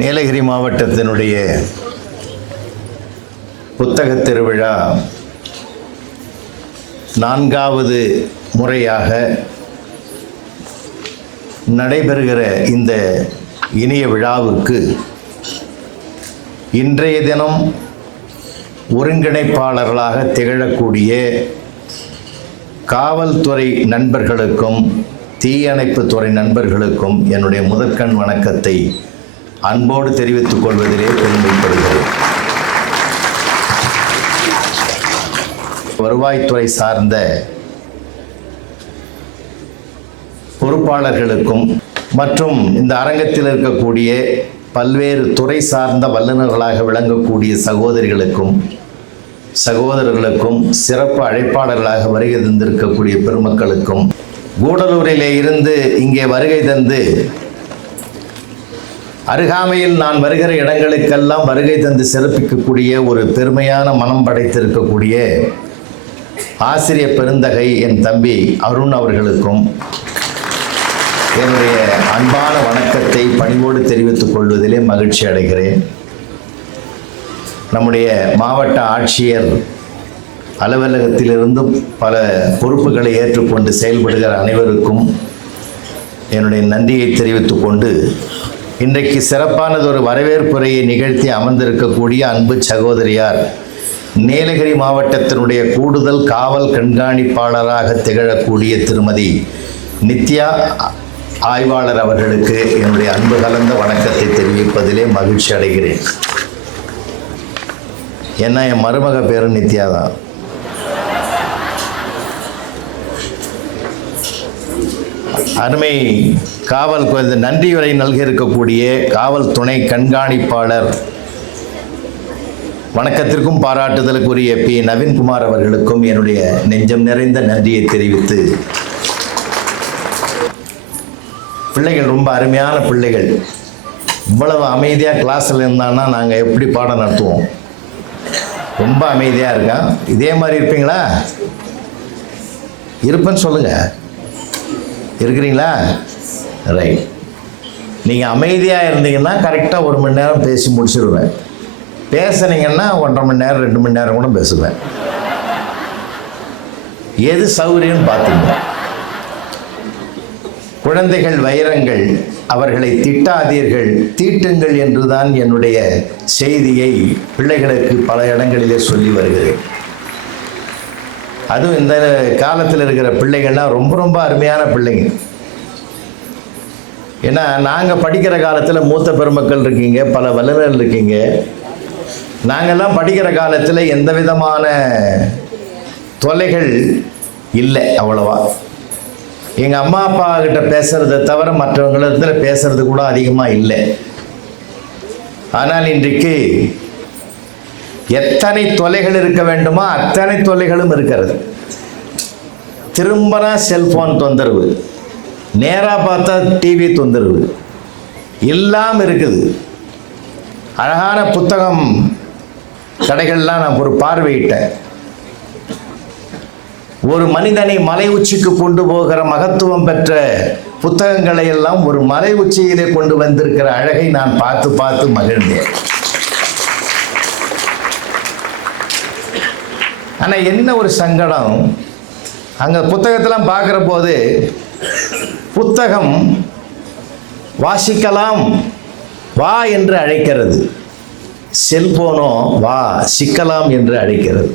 நீலகிரி மாவட்டத்தினுடைய புத்தகத் திருவிழா 4வது முறையாக நடைபெறுகிற இந்த இனிய விழாவுக்கு இன்றைய தினம் ஒருங்கிணைப்பாளர்களாக திகழக்கூடிய காவல்துறை நண்பர்களுக்கும் தீயணைப்புத்துறை நண்பர்களுக்கும் என்னுடைய முதற்கண் வணக்கத்தை அன்போடு தெரிவித்துக் கொள்வதிலே பெருமைப்படுகிறேன். வருவாய்த்துறை சார்ந்த பொறுப்பாளர்களுக்கும் மற்றும் இந்த அரங்கத்தில் இருக்கக்கூடிய பல்வேறு துறை சார்ந்த வல்லுநர்களாக விளங்கக்கூடிய சகோதரிகளுக்கும் சகோதரர்களுக்கும் சிறப்பு அழைப்பாளர்களாக வருகை தந்திருக்கக்கூடிய பெருமக்களுக்கும் கூடலூரிலே இருந்து இங்கே வருகை தந்து அருகாமையில் நான் வருகிற இடங்களுக்கெல்லாம் வருகை தந்து சிறப்பிக்கக்கூடிய ஒரு பெருமையான மனம் படைத்திருக்கக்கூடிய ஆசிரியர் பெருந்தகை என் தம்பி அருண் அவர்களுக்கும் என்னுடைய அன்பான வணக்கத்தை பணிவோடு தெரிவித்துக் கொள்வதிலே மகிழ்ச்சி அடைகிறேன். நம்முடைய மாவட்ட ஆட்சியர் அலுவலகத்திலிருந்து பல பொறுப்புகளை ஏற்றுக்கொண்டு செயல்படுகிற அனைவருக்கும் என்னுடைய நன்றியை தெரிவித்துக் கொண்டு இன்றைக்கு சிறப்பானதொரு வரவேற்புரையை நிகழ்த்தி அமர்ந்திருக்கக்கூடிய அன்பு சகோதரியார் நீலகிரி மாவட்டத்தினுடைய கூடுதல் காவல் கண்காணிப்பாளராக திகழக்கூடிய திருமதி நித்யா ஆய்வாளர் அவர்களுக்கு என்னுடைய அன்பு கலந்த வணக்கத்தை தெரிவிப்பதிலே மகிழ்ச்சி அடைகிறேன். ஏன்னா என் மருமக பேரும் நித்யா தான். அருமை காவல் நன்றியுரை நல்க இருக்கக்கூடிய காவல் துணை கண்காணிப்பாளர் வணக்கத்திற்கும் பாராட்டுதலுக்குரிய பி நவீன்குமார் அவர்களுக்கும் என்னுடைய நெஞ்சம் நிறைந்த நன்றியை தெரிவித்து, பிள்ளைகள் ரொம்ப அருமையான பிள்ளைகள். இவ்வளவு அமைதியாக கிளாஸில் இருந்தான்னா நாங்கள் எப்படி பாடம் நடத்துவோம்? ரொம்ப அமைதியாக இருக்கான். இதே மாதிரி இருப்பீங்களா? இருப்பேன்னு சொல்லுங்கள். இருக்கிறீங்களா? ரைட். நீங்கள் அமைதியாக இருந்தீங்கன்னா கரெக்டாக 1 மணி நேரம் பேசி முடிச்சிடுவேன். பேசுனீங்கன்னா 1.5 மணி நேரம் 2 மணி நேரம் கூட பேசுவேன். எது சௌகரியம்னு பார்த்துங்க. குழந்தைகள் வைரங்கள், அவர்களை திட்டாதீர்கள், தீட்டுங்கள் என்றுதான் என்னுடைய செய்தியை பிள்ளைகளுக்கு பல இடங்களிலே சொல்லி வருகிறேன். அதுவும் இந்த காலத்தில் இருக்கிற பிள்ளைகள்லாம் ரொம்ப ரொம்ப அருமையான பிள்ளைங்க. ஏன்னா நாங்கள் படிக்கிற காலத்தில் மூத்த பெருமக்கள் இருக்கீங்க, பல வல்லுநர்கள் இருக்கீங்க. நாங்கள்லாம் படிக்கிற காலத்தில் எந்த விதமான தொல்லைகள் இல்லை அவ்வளவா. எங்கள் அம்மா அப்பா கிட்ட பேசுகிறத தவிர மற்றவங்களிடத்துல பேசுறது கூட அதிகமாக இல்லை. ஆனால் இன்றைக்கு எத்தனை தொல்லைகள் இருக்க வேண்டுமோ அத்தனை தொல்லைகளும் இருக்கிறது. திரும்பினா செல்போன் தொந்தரவு, நேராக பார்த்தா டிவி தொந்தரவு, எல்லாம் இருக்குது. அழகான புத்தகம் கடைகள்லாம் நான் ஒரு பார்வையிட்டேன். ஒரு மனிதனை மலை உச்சிக்கு கொண்டு போகிற மகத்துவம் பெற்ற புத்தகங்களை எல்லாம் ஒரு மலை உச்சியிலே கொண்டு வந்திருக்கிற அழகை நான் பார்த்து பார்த்து மகிழ்ந்தேன். ஆனால் என்ன ஒரு சங்கடம், அங்கே புத்தகத்தெல்லாம் பார்க்குற போது புத்தகம் வாசிக்கலாம் வா என்று அழைக்கிறது, செல்போனோ வா சிக்கலாம் என்று அழைக்கிறது.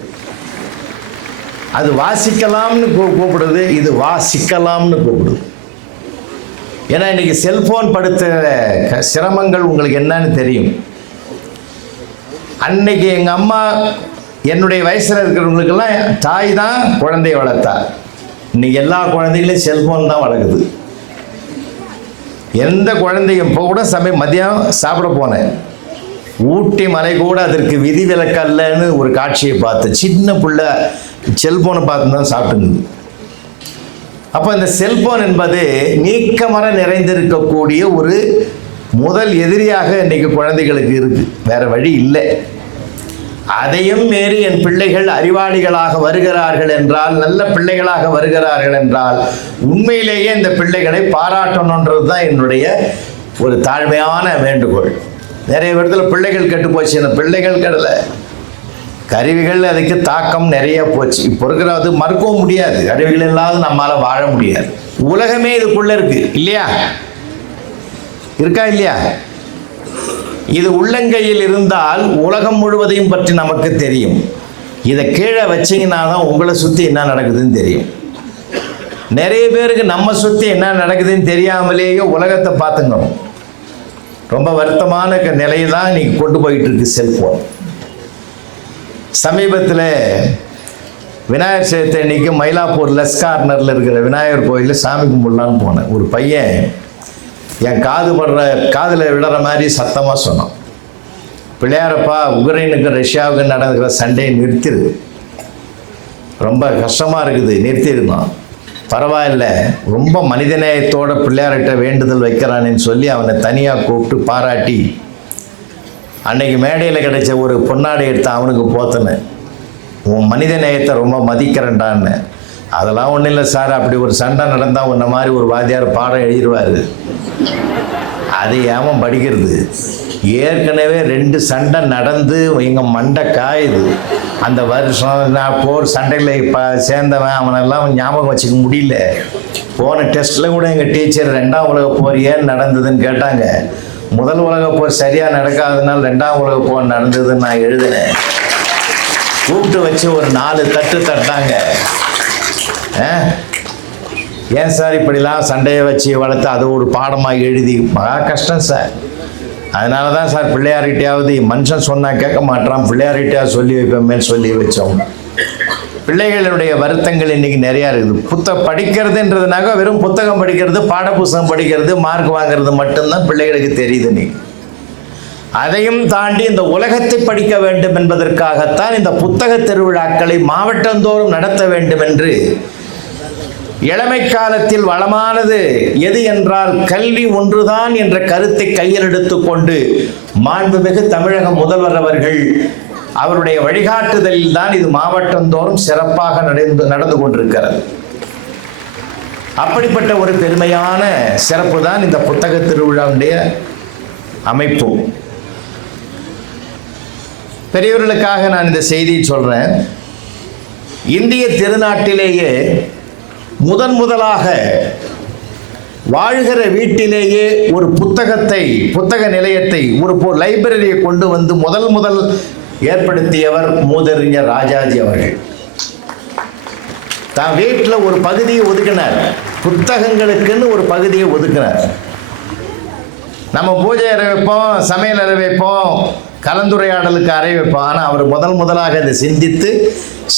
அது வாசிக்கலாம்னு கூப்பிடுது, இது வா சிக்கலாம்னு கூப்பிடுது. ஏன்னா இன்னைக்கு செல்போன் படுத்த சிரமங்கள் உங்களுக்கு என்னன்னு தெரியும். அன்னைக்கு எங்கள் அம்மா என்னுடைய வயசில் இருக்கிறவங்களுக்கெல்லாம் தாய் தான் குழந்தைய வளர்த்தா. இன்னைக்கு எல்லா குழந்தைகளையும் செல்ஃபோன் தான் வளர்க்குது. எந்த குழந்தையும் இப்போ கூட மதியம் சாப்பிட போனேன், ஊட்டி மலை கூட அதற்கு விதிவிலக்கல்லன்னு ஒரு காட்சியை பார்த்து சின்ன பிள்ளை செல்ஃபோனை பார்த்து தான் சாப்பிட்டுங்குது. அப்போ இந்த செல்ஃபோன் என்பது நீக்கமர நிறைந்திருக்கக்கூடிய ஒரு முதல் எதிரியாக இன்னைக்கு குழந்தைகளுக்கு இருக்குது. வேறு வழி இல்லை. அதையும் மீறி என் பிள்ளைகள் அறிவாளிகளாக வருகிறார்கள் என்றால், நல்ல பிள்ளைகளாக வருகிறார்கள் என்றால் உண்மையிலேயே இந்த பிள்ளைகளை பாராட்டணுன்றது தான் என்னுடைய ஒரு தாழ்மையான வேண்டுகோள். நிறைய இடத்துல பிள்ளைகள் கெட்டு போச்சு. இந்த பிள்ளைகள் கெடல, கருவிகள் அதுக்கு தாக்கம் நிறைய போச்சு. இப்போ இருக்கிறது மறுக்கவும் முடியாது, கருவிகள் இல்லாத நம்மளால வாழ முடியாது. உலகமே இதுக்குள்ள இருக்கு இல்லையா? இருக்கா இல்லையா? இது உள்ளங்கையில் இருந்தால் உலகம் முழுவதையும் பற்றி நமக்கு தெரியும். இதை கீழே வச்சிங்கன்னா தான் உங்களை சுற்றி என்ன நடக்குதுன்னு தெரியும். நிறைய பேருக்கு நம்ம சுற்றி என்ன நடக்குதுன்னு தெரியாமலேயே உலகத்தை பார்த்துக்கணும். ரொம்ப வருத்தமான நிலையை தான் இன்னைக்கு கொண்டு போயிட்டு இருக்கு செல்போன். சமீபத்தில் விநாயகர் சதுர்த்தி அன்னைக்கு மயிலாப்பூர் லெஸ் கார்னரில் இருக்கிற விநாயகர் கோயிலில் சாமி கும்பிடலான்னு போனேன். ஒரு பையன் என் காதில் விடுற மாதிரி சத்தமாக சொன்னான், பிள்ளையாரப்பா, உக்ரைனுக்கு ரஷ்யாவுக்கு நடந்துக்கிற சண்டையை நிறுத்திடு, ரொம்ப கஷ்டமாக இருக்குது, நிறுத்திருந்தான். பரவாயில்ல, ரொம்ப மனிதநேயத்தோட பிள்ளையார்கிட்ட வேண்டுதல் வைக்கிறான்னு சொல்லி அவனை தனியாக கூப்பிட்டு பாராட்டி அன்னைக்கு மேடையில் கிடைச்ச ஒரு பொன்னாடை எடுத்து அவனுக்கு போத்தினேன். உன் மனித நேயத்தை ரொம்ப மதிக்கிறேன்டான்னு. அதெல்லாம் ஒன்றும் இல்லை சார், அப்படி ஒரு சண்டை நடந்தால் உன்ன மாதிரி ஒரு வாத்தியார் பாடம் எழுதிடுவார், அது ஏன் படிக்கிறது? ஏற்கனவே 2 சண்டை நடந்து எங்கள் மண்டை காயுது. அந்த வருஷம் நான் போர் சண்டையில் இப்போ சேர்ந்தவன், அவனெல்லாம் ஞாபகம் வச்சுக்க முடியல. போன டெஸ்ட்டில் கூட எங்கள் டீச்சர் 2ஆம் உலக போர் ஏன் நடந்ததுன்னு கேட்டாங்க. முதல் உலக போர் சரியாக நடக்காததுனால 2ஆம் உலக போர் நடந்ததுன்னு நான் எழுதினேன். கூப்பிட்டு வச்சு ஒரு 4 தட்டு தட்டாங்க. ஏன் சார் இப்படிலாம் சண்டையை வச்சு வளர்த்து அதை ஒரு பாடமாக எழுதி, மகா கஷ்டம் சார். அதனால தான் சார் பிள்ளையார்கிட்டையாவது, மனுஷன் சொன்னால் கேட்க மாட்டான், பிள்ளையார்கிட்டையாவது சொல்லி வைப்போமேன்னு சொல்லி வச்சோம். பிள்ளைகளுடைய வருத்தங்கள் இன்றைக்கி நிறையா இருக்குது. படிக்கிறதுன்றதுனாக்க வெறும் புத்தகம் படிக்கிறது, பாடப்புத்தகம் படிக்கிறது, மார்க் வாங்கிறது மட்டும்தான் பிள்ளைகளுக்கு தெரியுது. இன்னைக்கு அதையும் தாண்டி இந்த உலகத்தை படிக்க வேண்டும் என்பதற்காகத்தான் இந்த புத்தக திருவிழாக்களை மாவட்டந்தோறும் நடத்த வேண்டும் என்று இளமை காலத்தில் வளமானது எது என்றால் கல்வி ஒன்றுதான் என்ற கருத்தை கையில் எடுத்துக்கொண்டு மாண்புமிகு தமிழக முதல்வர் அவர்கள் அவருடைய வழிகாட்டுதலில் தான் இது மாவட்டந்தோறும் சிறப்பாக நடந்து கொண்டிருக்கிறது. அப்படிப்பட்ட ஒரு பெருமையான சிறப்பு தான் இந்த புத்தக திருவிழாவுடைய அமைப்பு. பெரியவர்களுக்காக நான் இந்த செய்தியை சொல்றேன். இந்திய திருநாட்டிலேயே முதலாக வாழ்கிற வீட்டிலேயே ஒரு புத்தக நிலையத்தை, ஒரு லைப்ரரியை கொண்டு வந்து முதல் ஏற்படுத்தியவர் மூதறிஞர் ராஜாஜி அவர்கள். தான் வீட்டில் ஒரு பகுதியை ஒதுக்கினார், புத்தகங்களுக்குன்னு ஒரு பகுதியை ஒதுக்கினார். நம்ம பூஜை அறை வைப்போம், சமையல் அறை வைப்போம், கலந்துரையாடலுக்கு அறை வைப்போம். ஆனால் அவர் முதலாக இதை சிந்தித்து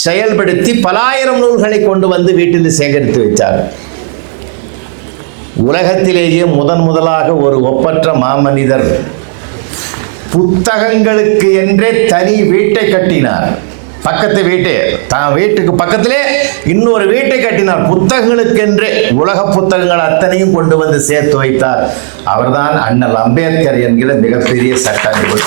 செயல்படுத்தி பல ஆயிரம் நூல்களை கொண்டு வந்து வீட்டில் சேகரித்து வைத்தார். உலகத்திலேயே முதலாக ஒரு ஒப்பற்ற மாமனிதர் புத்தகங்களுக்கு என்றே தனி வீட்டை கட்டினார். பக்கத்து வீட்டு தான் வீட்டுக்கு பக்கத்திலே இன்னொரு வீட்டை கட்டினார். புத்தகங்களுக்கென்றே உலக புத்தகங்கள் அத்தனையும் கொண்டு வந்து சேர்த்து வைத்தார். அவர்தான் அண்ணல் அம்பேத்கர் என்கிற மிகப்பெரிய சட்டாதிபதி.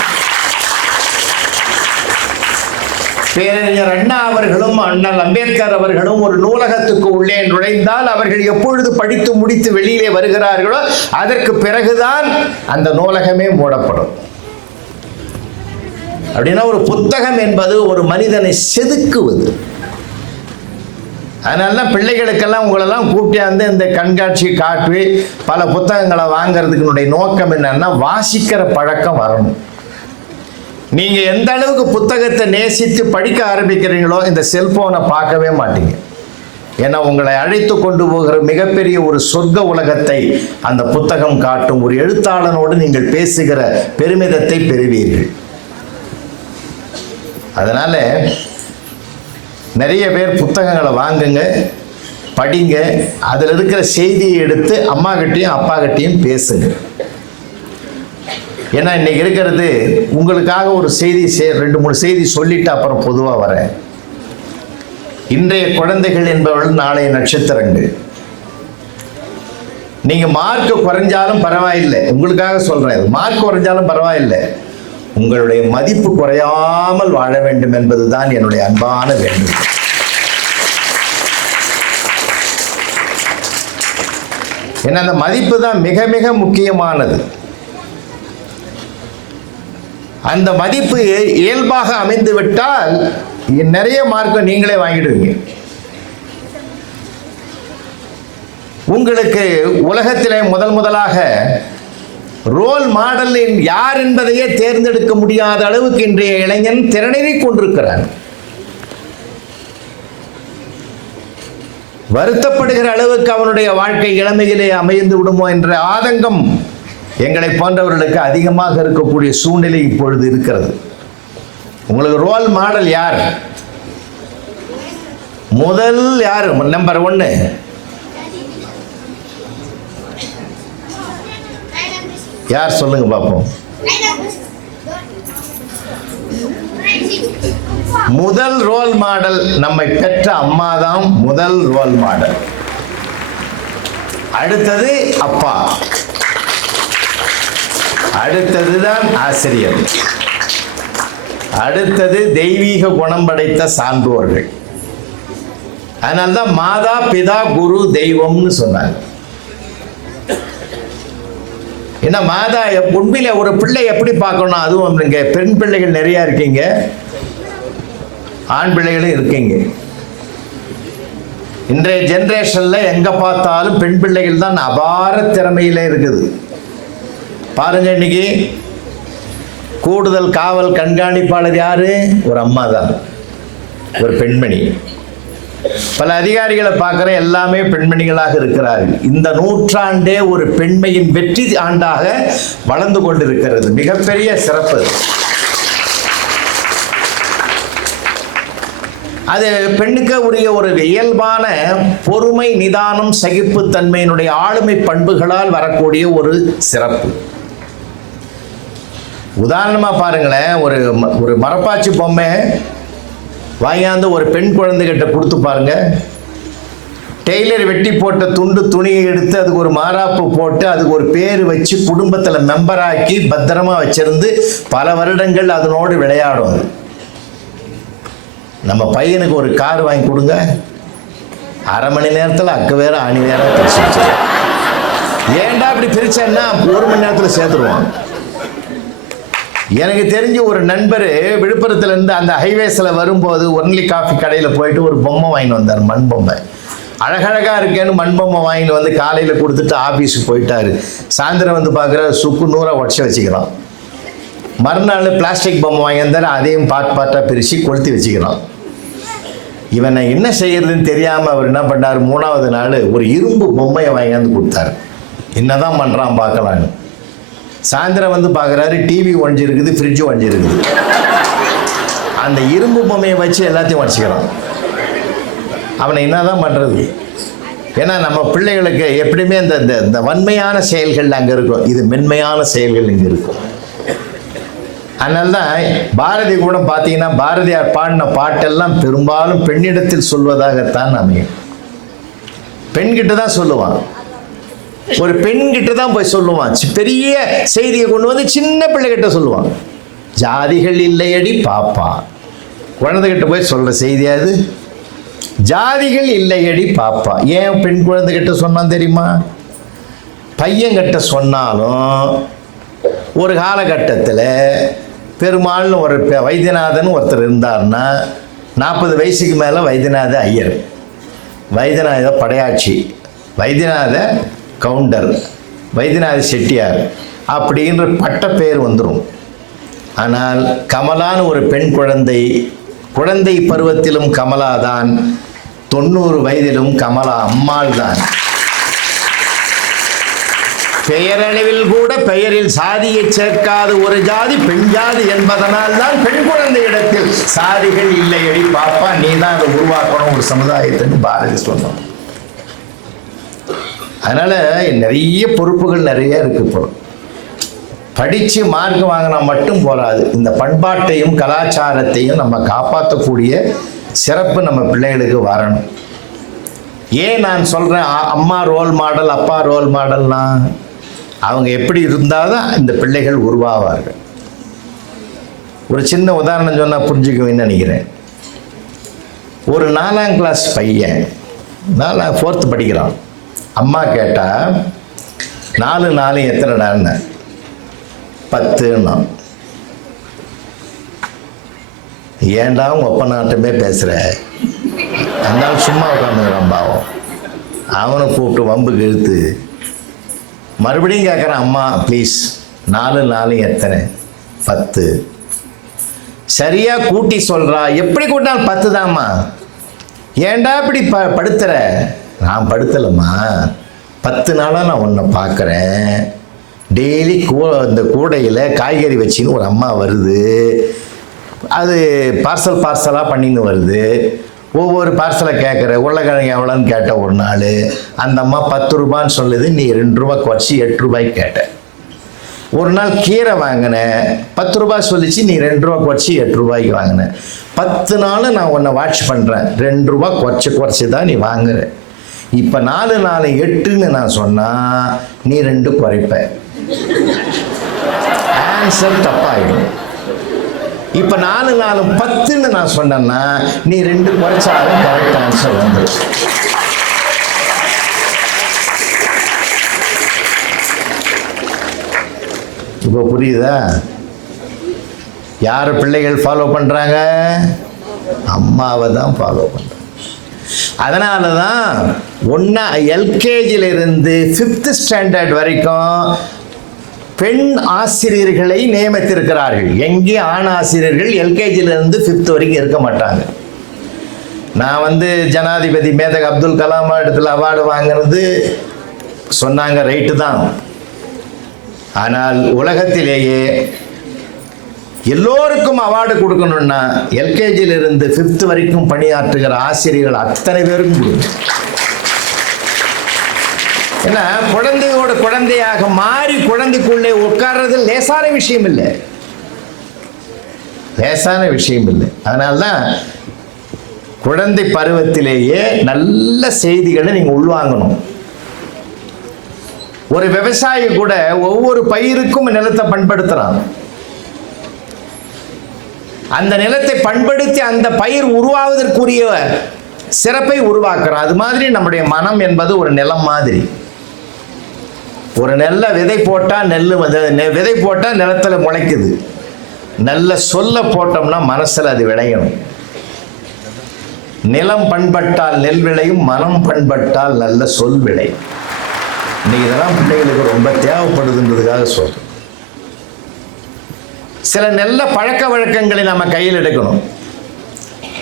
பேரறிஞர் அண்ணா அவர்களும் அண்ணல் அம்பேத்கர் அவர்களும் ஒரு நூலகத்துக்கு உள்ளே நுழைந்தால் அவர்கள் எப்பொழுது படித்து முடித்து வெளியிலே வருகிறார்களோ அதற்கு பிறகுதான் அந்த நூலகமே மூடப்படும். அப்படின்னா ஒரு புத்தகம் என்பது ஒரு மனிதனை செதுக்குவது. அதனால பிள்ளைகளுக்கெல்லாம் உங்களெல்லாம் கூப்பிட்டு இந்த கண்காட்சி காட்டி பல புத்தகங்களை வாங்கிறதுக்கு நோக்கம் என்னன்னா, வாசிக்கிற பழக்கம் வரணும். நீங்க எந்த அளவுக்கு புத்தகத்தை நேசித்து படிக்க ஆரம்பிக்கிறீங்களோ இந்த செல்போனை பார்க்கவே மாட்டீங்க. ஏன்னா உங்களை அழைத்து கொண்டு போகிற மிகப்பெரிய ஒரு சொர்க்க உலகத்தை அந்த புத்தகம் காட்டும். ஒரு எழுத்தாளனோடு நீங்கள் பேசுகிற பெருமிதத்தை பெறுவீர்கள். அதனால நிறைய பேர் புத்தகங்களை வாங்குங்க, படிங்க, அதில் இருக்கிற செய்தியை எடுத்து அம்மா கிட்டையும் அப்பா கிட்டையும் பேசுங்க. ஏன்னா இன்னைக்கு இருக்கிறது உங்களுக்காக ஒரு செய்தி 2-3 செய்தி சொல்லிட்டு அப்புறம் பொதுவாக வரேன். இன்றைய குழந்தைகள் என்பவர்கள் நாளைய நட்சத்திரங்கள். நீங்க மார்க் குறைஞ்சாலும் பரவாயில்லை, உங்களுக்காக சொல்றேன், மார்க் குறைஞ்சாலும் பரவாயில்லை, உங்களுடைய மதிப்பு குறையாமல் வாழ வேண்டும் என்பதுதான் என்னுடைய அன்பான வேண்டுகோள். ஏன்னா அந்த மதிப்பு தான் மிக மிக முக்கியமானது. அந்த மதிப்பு இயல்பாக அமைந்து விட்டால் நிறைய மார்க்கை நீங்களே வாங்கிடுவீங்க. உங்களுக்கு உலகத்திலே முதலாக ரோல் மாடலின் யார் என்பதையே தேர்ந்தெடுக்க முடியாத அளவுக்கு இன்றைய இளைஞன் திறனறி கொண்டிருக்கிறான். வருத்தப்படுகிற அளவுக்கு அவனுடைய வாழ்க்கை இளமையிலே அமைந்து விடுமோ என்ற ஆதங்கம் எங்களை போன்றவர்களுக்கு அதிகமாக இருக்கக்கூடிய சூழ்நிலை இப்பொழுது இருக்கிறது. உங்களுக்கு ரோல் மாடல் யார்? முதல் யார்? நம்பர் 1 யார் சொல்லுங்க பார்ப்போம். முதல் ரோல் மாடல் நம்மை பெற்ற அம்மா தான் முதல் ரோல் மாடல். அடுத்தது அப்பா, அடுத்ததுதான் ஆசிரியர், அடுத்தது தெய்வீக குணம் படைத்த சான்றோர்கள். அதனால்தான் மாதா பிதா குரு தெய்வம்னு சொன்னாங்க. ஏன்னா மாதா உண்மையில ஒரு பிள்ளை எப்படி பார்க்கணும், அதுவும் நீங்க பெண் பிள்ளைகள் நிறைய இருக்கீங்க, ஆண் பிள்ளைகளும் இருக்கீங்க. இன்றைய ஜெனரேஷன்ல எங்க பார்த்தாலும் பெண் பிள்ளைகள் தான் அபார திறமையில இருக்குது. பாருங்க, இன்னைக்கு கூடுதல் காவல் கண்காணிப்பாளர் யாரு? ஒரு அம்மா தான், ஒரு பெண்மணி. பல அதிகாரிகளை பார்க்கிற எல்லாமே பெண்மணிகளாக இருக்கிறார்கள். இந்த நூற்றாண்டே ஒரு பெண்மையின் வெற்றி ஆண்டாக வளர்ந்து கொண்டிருக்கிறது. மிகப்பெரிய சிறப்பு. அது பெண்ணுக்கு உரிய ஒரு இயல்பான பொறுமை, நிதானம், சகிப்புத்தன்மையினுடைய ஆளுமை பண்புகளால் வரக்கூடிய ஒரு சிறப்பு. உதாரணமா பாருங்களேன், ஒரு மரப்பாச்சி பொம்மை வாங்கியாந்து ஒரு பெண் குழந்தைகிட்ட கொடுத்து பாருங்க. டெய்லர் வெட்டி போட்ட துணியை எடுத்து அதுக்கு ஒரு மாறாப்பு போட்டு அதுக்கு ஒரு பேர் வச்சு குடும்பத்தில் மெம்பராக்கி பத்திரமா வச்சிருந்து பல வருடங்கள் அதனோடு விளையாடும். நம்ம பையனுக்கு ஒரு கார் வாங்கி கொடுங்க, அரை மணி நேரத்தில் அக்கு வேற ஆணி வேற பிரிச்சு. ஏன்டா இப்படி பிரிச்சேன்னா 1 மணி நேரத்தில் சேர்த்துருவான். எனக்கு தெரிஞ்ச ஒரு நண்பர் விழுப்புரத்துல இருந்து அந்த ஹைவேஸில் வரும்போது ஒன்லி காஃபி கடையில் போயிட்டு ஒரு பொம்மை வாங்கிட்டு வந்தார், மண் பொம்மை. அழகழகா இருக்கேன்னு மண் பொம்மை வாங்கிட்டு வந்து காலையில் கொடுத்துட்டு ஆஃபீஸுக்கு போயிட்டாரு. சாயந்தரம் வந்து பார்க்குற சுக்கு நூறாக உடச்சி வச்சுக்கலாம். மறுநாள் பிளாஸ்டிக் பொம்மை வாங்கி வந்தார், அதையும் பார்ட்டாக பிரித்து கொளுத்தி வச்சுக்கலாம். இவனை என்ன செய்யறதுன்னு தெரியாமல் அவர் என்ன பண்ணார், 3ஆவது நாள் ஒரு இரும்பு பொம்மையை வாங்கியாந்து கொடுத்தாரு. என்னதான் பண்ணுறான் பார்க்கலான்னு. சாயந்தரம் வந்து பார்க்குறாரு, டிவி ஒழிஞ்சிருக்குது, ஃப்ரிட்ஜு ஒழிஞ்சிருக்குது. அந்த இரும்பு பொம்மையை வச்சு எல்லாத்தையும் உடச்சிக்கிறான். அவனை என்னதான் பண்ணுறது? ஏன்னா நம்ம பிள்ளைகளுக்கு எப்படியுமே இந்த வன்மையான செயல்கள் அங்கே இருக்கும், இது மென்மையான செயல்கள் இங்கே இருக்கும். அதனால்தான் பாரதி கூட பார்த்தீங்கன்னா பாரதியார் பாடின பாட்டெல்லாம் பெரும்பாலும் பெண்ணிடத்தில் சொல்வதாகத்தான் அமையும். பெண்கிட்ட தான் சொல்லுவான், ஒரு பெண்கிட்ட தான் போய் சொல்லுவான். பெரிய செய்தியை கொண்டு வந்து சின்ன பிள்ளைகிட்ட சொல்லுவான். ஜாதிகள் இல்லையடி பாப்பா, குழந்தைகிட்ட போய் சொல்ற செய்தியாது. ஜாதிகள் இல்லையடி பாப்பா. ஏன் பெண் குழந்தைகிட்ட சொன்னான் தெரியுமா? பையன்கிட்ட சொன்னாலும் ஒரு காலகட்டத்தில் பெருமாள்னு ஒரு வைத்தியநாதன் ஒருத்தர் இருந்தார்னா 40 வயசுக்கு மேலே வைத்தியநாத ஐயர், வைத்தியநாத படையாட்சி, வைத்தியநாத கவுண்டர், வைத்தியநாத செட்டியார் அப்படின்ற பட்ட பெயர் வந்துடும். ஆனால் கமலான்னு ஒரு பெண் குழந்தை பருவத்திலும் கமலாதான், 90 வயதிலும் கமலா அம்மாள் தான். பெயரளவில் கூட பெயரில் சாதியை சேர்க்காத ஒரு ஜாதி பெண் ஜாதி என்பதனால் தான் பெண் குழந்தை இடத்தில் சாதிகள் இல்லையடி பாப்பா, நீ தான் அதை உருவாக்கணும் ஒரு சமுதாயத்துக்கு பாரதி சொன்னோம். அதனால நிறைய பொறுப்புகள் நிறைய இருக்கு. இப்போ படிச்சு மார்க் வாங்கினா மட்டும் போராது, இந்த பண்பாட்டையும் கலாச்சாரத்தையும் நம்ம காப்பாற்றக்கூடிய சிறப்பு நம்ம பிள்ளைகளுக்கு வரணும். ஏன் நான் சொல்றேன் அம்மா ரோல் மாடல் அப்பா ரோல் மாடல்னா, அவங்க எப்படி இருந்தால்தான் இந்த பிள்ளைகள் உருவாவார்கள். ஒரு சின்ன உதாரணம் சொன்னா புரிஞ்சுக்குவேன்னு நினைக்கிறேன். ஒரு 4ஆம் கிளாஸ் பையன் 4th படிக்கிறான். அம்மா கேட்டா 4 எத்தனை 10ன்னா ஏன்டா உங்க ஒப்பநாட்டமே பேசுகிற, அதனால சும்மா உட்காந்துக்கிறான் பாவம். அவனை கூப்பிட்டு வம்புக்கு இழுத்து மறுபடியும் கேட்குறான், அம்மா ப்ளீஸ் 4 4 எத்தனை? 10. சரியா கூட்டி சொல்கிறா. எப்படி கூட்டினாலும் 10 தான்மா. ஏன்டா இப்படி படுத்துற? நான் படுத்தலைம்மா, 10 நாளாக நான் உன்னை பார்க்குறேன். டெய்லி இந்த கூடையில் காய்கறி வச்சின்னு ஒரு அம்மா வருது, அது பார்சலாக பண்ணின்னு வருது. ஒவ்வொரு பார்சலை கேட்குற, உருளைக்கிழங்கு எவ்வளோன்னு கேட்ட ஒரு நாள். அந்த அம்மா 10 ரூபான்னு சொல்லுது, நீ 2 ரூபா குறைச்சி 8 ரூபாய்க்கு கேட்ட. ஒரு நாள் கீரை வாங்கினேன், 10 ரூபாய் சொல்லிச்சு, நீ 2 ரூபா குறைச்சி 8 ரூபாய்க்கு வாங்கினேன். 10 நாள் நான் உன்னை வாட்ச் பண்ணுறேன், 2 ரூபா குறைச்சி தான் நீ வாங்குற. இப்போ 4 4 8ன்னு நான் சொன்னால் நீ 2 குறைப்ப. ஆன்சர் தப்பாயிடும். இப்போ 4 4 10ன்னு நான் சொன்னேன்னா நீ 2 குறைச்சாலும் கரெக்ட் ஆன்சர் வந்துடும். இப்போ புரியுதா? யார் பிள்ளைகள் ஃபாலோ பண்ணுறாங்க? அம்மாவை தான் ஃபாலோ பண்ணுறாங்க. அதனால தான் எல்கேஜியிலிருந்து 5th ஸ்டாண்டர்ட் வரைக்கும் பெண் ஆசிரியர்களை நியமித்திருக்கிறார்கள். எங்கே ஆண் ஆசிரியர்கள் எல்கேஜியிலிருந்து 5th வரைக்கும் இருக்க மாட்டாங்க. நான் ஜனாதிபதி மேதக அப்துல் கலாம் இடத்துல அவார்டு வாங்கினது சொன்னாங்க, ரைட்டு தான். ஆனால் உலகத்திலேயே எல்லோருக்கும் அவார்டு கொடுக்கணும்னா எல்கேஜியிலிருந்து 5th வரைக்கும் பணியாற்றுகிற ஆசிரியர்கள் அத்தனை பேருக்கும் கொடுக்கணும். ஏன்னா குழந்தையோட குழந்தையாக மாறி குழந்தைக்குள்ளே உட்கார்றது லேசான விஷயம் இல்லை, லேசான விஷயம் இல்லை. அதனால்தான் குழந்தை பருவத்திலேயே நல்ல செய்திகளை நீங்க உள்வாங்கணும். ஒரு விவசாயி கூட ஒவ்வொரு பயிருக்கும் நிலத்தை பண்படுத்துறான். அந்த நிலத்தை பண்படுத்தி அந்த பயிர் உருவாவதற்குரிய சிறப்பை உருவாக்குறான். அது மாதிரி நம்முடைய மனம் என்பது ஒரு நிலம் மாதிரி. ஒரு நெல்ல விதை போட்டால் விதை போட்டால் நிலத்துல முளைக்குது. நல்ல சொல்ல போட்டோம்னா மனசுல அது விளையணும். நிலம் பண்பட்டால் நெல் விளையும், மனம் பண்பட்டால் நல்ல சொல் விளையும். இன்னைக்கு இதெல்லாம் பிள்ளைகளுக்கு ரொம்ப தேவைப்படுதுன்றதுக்காக சொல்றேன். சில நல்ல பழக்க வழக்கங்களை நம்ம கையில் எடுக்கணும்.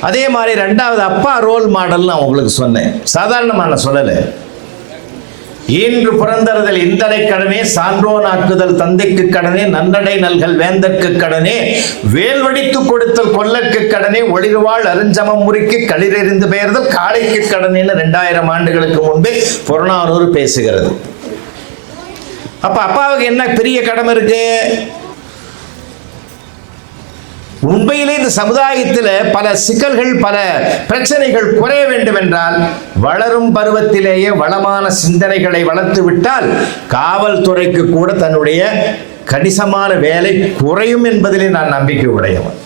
அதே மாதிரி 2வது அப்பா ரோல் மாடல் நான் உங்களுக்கு சொன்னேன், சாதாரணமான சொல்லலை. ஈன்று பிறந்தறுதல் இந்தடை கடனே, சான்றோன் ஆக்குதல் தந்தைக்கு கடனே, நன்னடை நல்கல் வேந்தற்கு கடனே, வேல்வடித்து கொடுத்தல் கொல்லற்கு கடனே, ஒளிர்வாள் அருஞ்சமம் முறிக்கு களிரெறிந்து பெயர்தல் காளைக்கு கடனேன்னு 2000 ஆண்டுகளுக்கு முன்பே புறநானூறு பேசுகிறது. அப்ப அப்பாவுக்கு என்ன பெரிய கடமை இருக்கு? உண்மையிலே இந்த சமுதாயத்தில் பல சிக்கல்கள், பல பிரச்சனைகள் குறைய வேண்டும் என்றால் வளரும் பருவத்திலேயே வளமான சிந்தனைகளை வளர்த்து விட்டால் காவல்துறைக்கு கூட தன்னுடைய கணிசமான வேலை குறையும் என்பதிலே நான் நம்பிக்கை உடையவன்.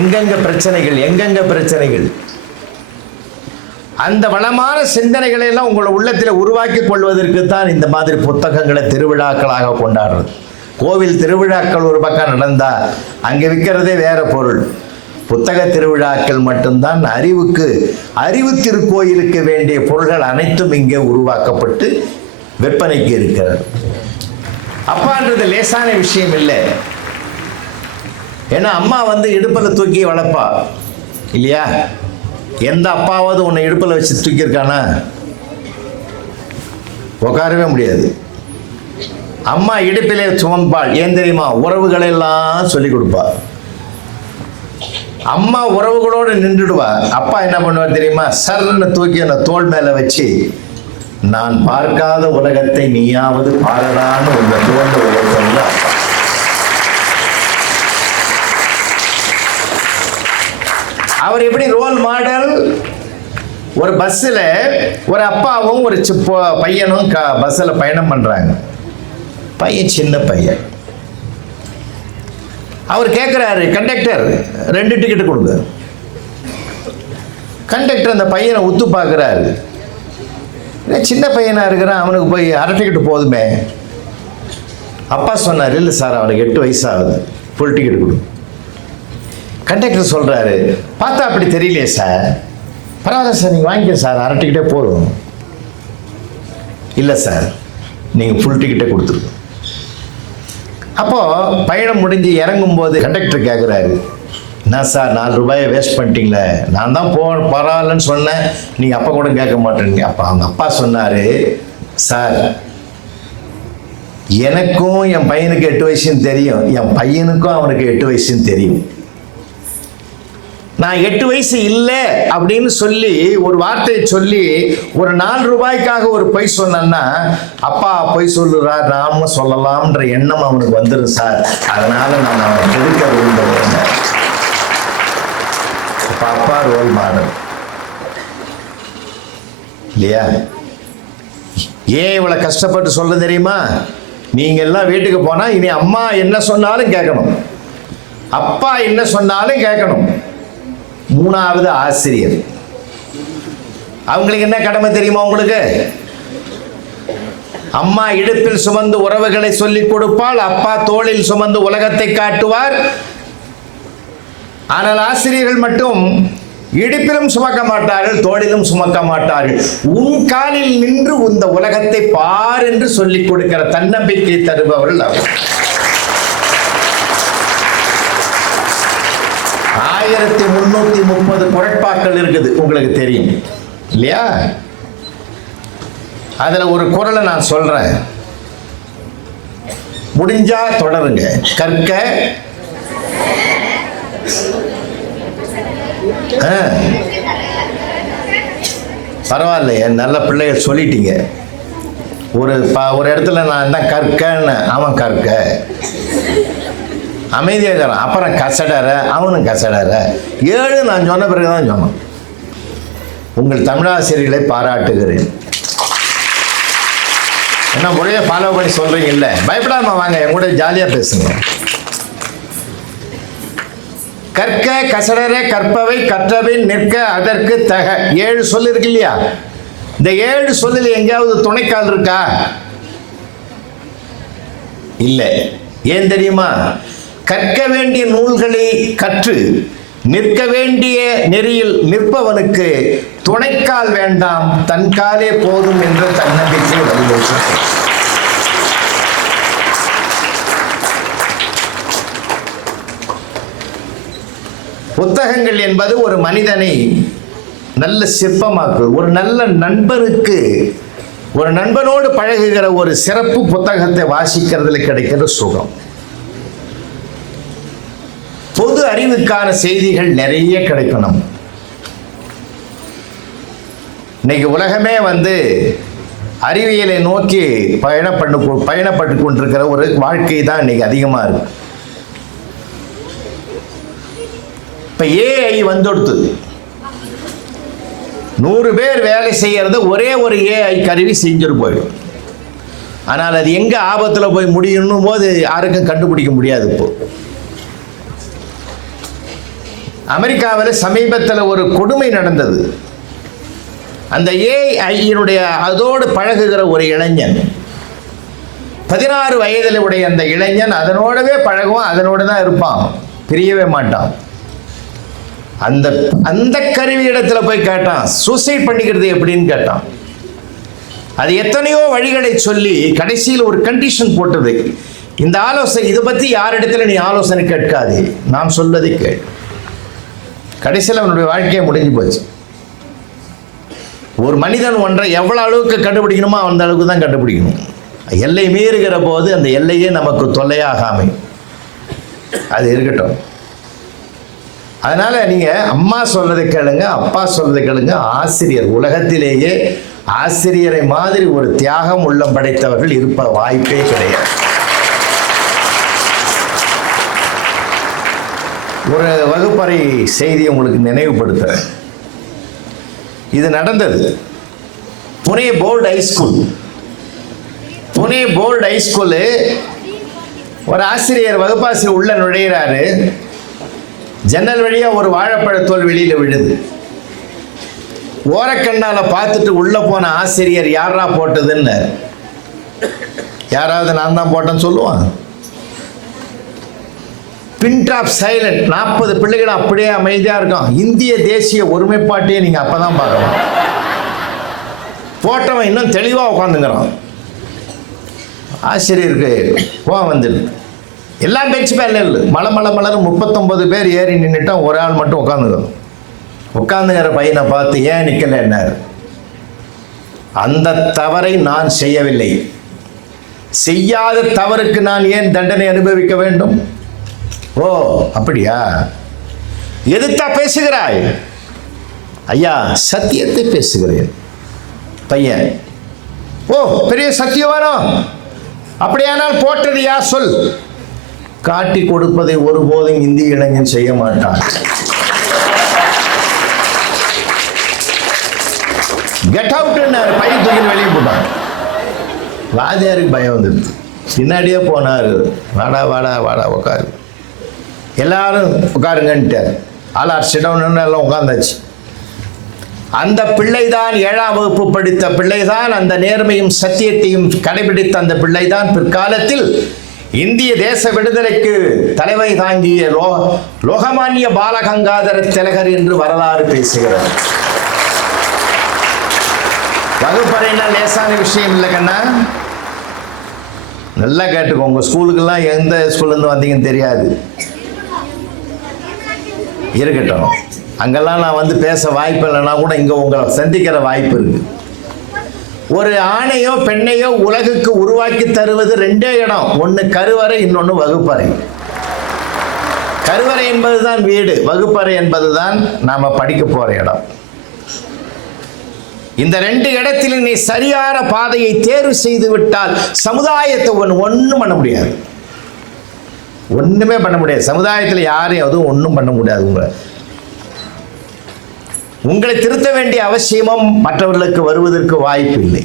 எங்கெங்க பிரச்சனைகள், அந்த வளமான சிந்தனைகளை எல்லாம் உங்கள் உள்ளத்தில் உருவாக்கி கொள்வதற்கு தான் இந்த மாதிரி புத்தகங்களை திருவிழாக்களாக கொண்டாடுறது. கோவில் திருவிழாக்கள் ஒரு பக்கம் நடந்தா அங்கே விற்கிறதே வேற பொருள். புத்தக திருவிழாக்கள் மட்டும்தான் அறிவு திருக்கோயிலுக்கு வேண்டிய பொருள்கள் அனைத்தும் இங்கே உருவாக்கப்பட்டு விற்பனைக்கு இருக்கிறது. அப்பான்றது லேசான விஷயம் இல்லை. ஏன்னா அம்மா இடுப்பில் தூக்கி வளர்ப்பா இல்லையா? எந்த அப்பாவது உன்னை இடுப்பில் வச்சு தூக்கியிருக்கானா? உட்காரவே முடியாது. அம்மா இடுப்பிலே சுமப்பாள். ஏன் தெரியுமா? உறவுகளை எல்லாம் சொல்லி கொடுப்பா. அம்மா உறவுகளோடு நின்றுடுவா. அப்பா என்ன பண்ணுவார் தெரியுமா? சர்ன்னு தூக்கி அந்த தோள் மேல வச்சு, நான் பார்க்காத உலகத்தை நீயாவது பாரடான்னு உங்க தோன்ற உலகம். அவர் எப்படி ரோல் மாடல்? ஒரு பஸ்ஸில் ஒரு அப்பாவும் ஒரு பையனும் பஸ்ஸில் பயணம் பண்றாங்க. பையன் சின்ன பையன். அவர் கேட்குறாரு, கண்டக்டர் 2 டிக்கெட்டு கொடுங்க. கண்டக்டர் அந்த பையனை உத்து பார்க்குறாரு. சின்ன பையனாக இருக்கிறான், அவனுக்கு போய் அரை டிக்கெட்டு போதுமே. அப்பா சொன்னார், இல்லை சார் அவனுக்கு 8 வயசு ஆகுது, ஃபுல் டிக்கெட் கொடு. கண்டக்டர் சொல்கிறாரு, பார்த்தா அப்படி தெரியலையே சார். பரவாயில்ல சார், நீங்கள் வாங்கிக்க சார், அரை டிக்கெட்டே போதும். இல்லை சார், நீங்கள் ஃபுல் டிக்கெட்டே கொடுத்துருங்க. அப்போது பயணம் முடிஞ்சு இறங்கும்போது கண்டக்டர் கேட்குறாரு, என்ன சார் 4 ரூபாயை வேஸ்ட் பண்ணிட்டீங்களே, நான் தான் பரவாயில்லன்னு சொன்னேன், நீங்கள் அப்போ கூட கேட்க மாட்டேங்க. அப்போ அவங்க அப்பா சொன்னார், சார் எனக்கும் என் பையனுக்கு 8 வயசுன்னு தெரியும், என் பையனுக்கும் அவனுக்கு 8 வயசுன்னு தெரியும். நான் 8 வயசு இல்லை அப்படின்னு சொல்லி ஒரு வார்த்தையை சொல்லி ஒரு 4 ரூபாய்க்காக ஒரு பொய் சொன்னா, அப்பா பொய் சொல்லுறார் நாம சொல்லலாம்ன்ற எண்ணம் அவனுக்கு வந்துடும் சார். அதனால நான் அவனை கெடுக்க விரும்புகிறேன். அப்பா ரோல் மாடல் இல்லையா? ஏன் இவ்வளவு கஷ்டப்பட்டு சொல்ல தெரியுமா? நீங்க எல்லாம் வீட்டுக்கு போனா இனி அம்மா என்ன சொன்னாலும் கேட்கணும், அப்பா என்ன சொன்னாலும் கேட்கணும். 3வது ஆசிரியர். அவங்களுக்கு என்ன கடமை தெரியுமா உங்களுக்கு? அம்மா இடுப்பில் சுமந்து உறவுகளை சொல்லிக் கொடுப்பாள், அப்பா தோளில் சுமந்து உலகத்தை காட்டுவார். ஆனால் ஆசிரியர்கள் மட்டும் இடுப்பிலும் சுமக்க மாட்டார்கள், தோளிலும் சுமக்க மாட்டார்கள். உன் காலில் நின்று இந்த உலகத்தை பார் என்று சொல்லிக் கொடுக்கிற தன்னம்பிக்கை தருபவர்கள் அவர். 1330 குறட்பாக்கள் இருக்குது, உங்களுக்கு தெரியும் இல்லையா? அதுல ஒரு குறளை நான் சொல்றேன், முடிஞ்சா தொடருங்க. கற்க பரவாயில்லையே, நல்ல பிள்ளைகள் சொல்லிட்டீங்க. ஒரு இடத்துல நான் தான் கற்கன்னு, அவன் கற்க அமைதியாக, அப்புறம் கசடற, அவனும் கசடற. 7 நான் சொன்ன பிறகுதான் சொன்னான். உங்கள் தமிழாசிரியர்களை பாராட்டுகிறேன். என்ன முறையை ஃபாலோ பண்ணி சொல்றீங்க இல்லை? பயப்படாம வாங்க, என் கூட ஜாலியா பேசுங்க. கற்க கசடர கற்பவை கற்றபின் நிற்க அதற்கு தக. 7 சொல் இருக்கு இல்லையா? இந்த 7 சொல்லில் எங்கேயாவது துணைக்கால் இருக்கா? இல்லை. ஏன் தெரியுமா? கற்க வேண்டிய நூல்களை கற்று நிற்க வேண்டிய நெறியில் நிற்பவனுக்கு துணைக்கால் வேண்டாம், தன் காலே போதும் என்ற தன்னம்பிக்கை வலியுறுத்தும். புத்தகங்கள் என்பது ஒரு மனிதனை நல்ல சிற்பமாக்கு. ஒரு நல்ல நண்பருக்கு, ஒரு நண்பனோடு பழகுகிற ஒரு சிறப்பு புத்தகத்தை வாசிக்கிறதுல கிடைக்கிற சுகம். பொது அறிவுக்கான செய்திகள் நிறைய கிடைக்கணும். இன்னைக்கு உலகமே அறிவியலை நோக்கி பயணப்பட்டு கொண்டிருக்கிற ஒரு வாழ்க்கை தான் இன்னைக்கு அதிகமா இருக்கு. இப்ப ஏஐ வந்துடுத்து. 100 பேர் வேலை செய்யறது ஒரே ஒரு ஏஐ கருவி செஞ்சுட்டு போயிடும். ஆனால் அது எங்க ஆபத்துல போய் முடியணும் போது யாருக்கும் கண்டுபிடிக்க முடியாது. இப்போ அமெரிக்காவில் சமீபத்தில் ஒரு கொடுமை நடந்தது. அந்த ஏஐயினுடைய அதோடு பழகுகிற ஒரு இளைஞன், 16 வயதில் உடைய அந்த இளைஞன் அதனோடவே பழகுவான், அதனோட தான் இருப்பான், பிரியவே மாட்டான். அந்த கருவி இடத்துல போய் கேட்டான், சூசைட் பண்ணிக்கிறது எப்படின்னு கேட்டான். அது எத்தனையோ வழிகளை சொல்லி கடைசியில் ஒரு கண்டிஷன் போட்டது, இந்த ஆலோசனை, இதை பற்றி யாரிடத்துல நீ ஆலோசனை கேட்காது, நான் சொல்வதை கேள். கடைசியில் அவனுடைய வாழ்க்கையை முடிஞ்சு போச்சு. ஒரு மனிதன் ஒன்றை எவ்வளோ அளவுக்கு கண்டுபிடிக்கணுமோ அந்த அளவுக்கு தான் கண்டுபிடிக்கணும். எல்லை மீறுகிற போது அந்த எல்லையே நமக்கு தொல்லையாகாமை. அது இருக்கட்டும். அதனால நீங்க அம்மா சொல்றதை கேளுங்க, அப்பா சொல்றதை கேளுங்க. ஆசிரியர், உலகத்திலேயே ஆசிரியரை மாதிரி ஒரு தியாகம் உள்ளம் படைத்தவர்கள் இருப்ப வாய்ப்பே கிடையாது. ஒரு வகுப்பறை செய்தி உங்களுக்கு நினைவுபடுத்துறேன். இது நடந்தது Pune board high school. Pune board high school ஒரு ஆசிரியர், வகுப்பாசிரியர் உள்ள நுழைகிறாரு. ஜன்னல் வழியா ஒரு வாழைப்பழத்தோல் வெளியில விழுது. ஓரக்கண்ணால பார்த்துட்டு உள்ள போன ஆசிரியர், யாரா போட்டதுன்னு. யாராவது நான் தான் போட்டேன்னு சொல்லுவான்? பின் ட்ராப் சைலண்ட். 40 பிள்ளைகள் அப்படியே அமைதியாக இருக்கும். இந்திய தேசிய ஒருமைப்பாட்டையே நீங்கள் அப்போ தான் பார்க்கலாம். போட்டவன் இன்னும் தெளிவாக உட்காந்துங்கிறான். ஆசிரியருக்கு கோவம் வந்துடுது. எல்லாம் பெஞ்ச் பேரில் இல்லை, மலை 39 பேர் ஏறி நின்றுட்டான், ஒரு ஆள் மட்டும் உட்காந்துக்கிறோம். உட்காந்துங்கிற பையனை பார்த்து ஏன் நிற்கல என்னார்? அந்த தவறை நான் செய்யவில்லை, செய்யாத தவறுக்கு நான் ஏன் தண்டனை அனுபவிக்க வேண்டும்? ஓ அப்படியா, எதுத்தா பேசுகிறாய்? ஐயா சத்தியத்தை பேசுகிறேன். பையன், ஓ பெரிய சத்தியவானோ, அப்படியானால் போட்டது யார் சொல்? காட்டி கொடுப்பதை ஒருபோதும் இந்திய இளைஞன் செய்ய மாட்டான். கெட் அவுட் பையன் தூக்கி வெளியே போட்டான். வாத்தியாருக்கு பயம் வந்துடுது. பின்னாடியே போனார். வாடா வாடா வாடா உட்காரு, எல்லாரும் உட்காருங்கன்ட்டார். ஆளார் சிடவுன்னு எல்லாம் உட்காந்தாச்சு. அந்த பிள்ளைதான் 7ஆம் வகுப்பு படித்த பிள்ளைதான், அந்த நேர்மையும் சத்தியத்தையும் கடைபிடித்த அந்த பிள்ளைதான் பிற்காலத்தில் இந்திய தேச விடுதலைக்கு தலைமை தாங்கிய லோகமானிய பாலகங்காதர திலகர் என்று வரலாறு பேசுகிறார். வகுப்பறைன்னா லேசான விஷயம் இல்லை கண்ணா, நல்லா கேட்டுக்கோ. உங்கள் ஸ்கூலுக்கெல்லாம் எந்த ஸ்கூல்லேருந்து வந்தீங்கன்னு தெரியாது, இருக்கட்டும். அங்கெல்லாம் நான் வந்து பேச வாய்ப்பு இல்லைன்னா கூட இங்கே உங்களை சந்திக்கிற வாய்ப்பு இருக்கு. ஒரு ஆணையோ பெண்ணையோ உலகுக்கு உருவாக்கி தருவது 2 இடம், ஒன்று கருவறை, இன்னொன்று வகுப்பறை. கருவறை என்பதுதான் வீடு, வகுப்பறை என்பதுதான் நாம படிக்க போற இடம். இந்த 2 இடத்தில் நீ சரியான பாதையை தேர்வு செய்து விட்டால் சமுதாயத்தை ஒன்றும் பண்ண முடியாது, ஒண்ணுமே பண்ண முடியாது. சமுதாயத்தில் யாரையும் அதுவும் ஒன்றும் பண்ண முடியாது. உங்களை திருத்த வேண்டிய அவசியமும் மற்றவர்களுக்கு வருவதற்கு வாய்ப்பு இல்லை.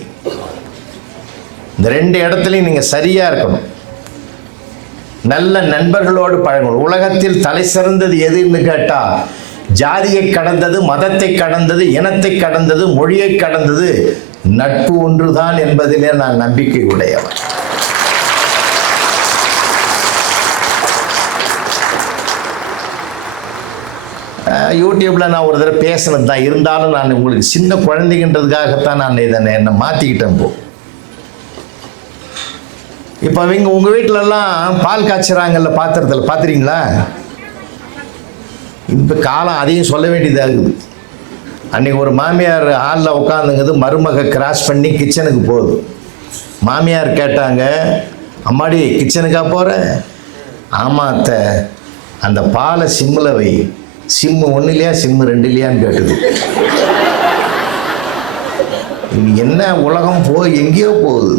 இந்த 2 இடத்துலையும் நீங்க சரியா இருக்கணும். நல்ல நண்பர்களோடு பழகணும். உலகத்தில் தலை சிறந்தது எதுன்னு கேட்டா, ஜாதியை கடந்தது, மதத்தை கடந்தது, இனத்தை கடந்தது, மொழியை கடந்தது நட்பு ஒன்றுதான் என்பதிலே நான் நம்பிக்கை உடையவன். யூடியூப்பில் நான் ஒரு தடவை பேசினது தான், இருந்தாலும் நான் உங்களுக்கு சின்ன குழந்தைங்கன்றதுக்காகத்தான் நான் என்னை மாற்றிக்கிட்டேன். இப்போ அவங்க உங்கள் வீட்டிலலாம் பால் காய்ச்சுறாங்கல்ல, பாத்திரத்தில் பார்த்துறீங்களா? இப்போ காலம் அதையும் சொல்ல வேண்டியதாகுது. அன்றைக்கி ஒரு மாமியார் ஹாலில் உட்காந்துங்குது, மருமக கிராஸ் பண்ணி கிச்சனுக்கு போகுது. மாமியார் கேட்டாங்க, அம்மாடி கிச்சனுக்கா போகிற? ஆமாம் அத்தை. அந்த பாலை சிம்மில் வை. சிம்மு 1 இல்லையா, சிம்மு 2 இல்லையான்னு கேட்டுது. என்ன உலகம் எங்கேயோ போகுது.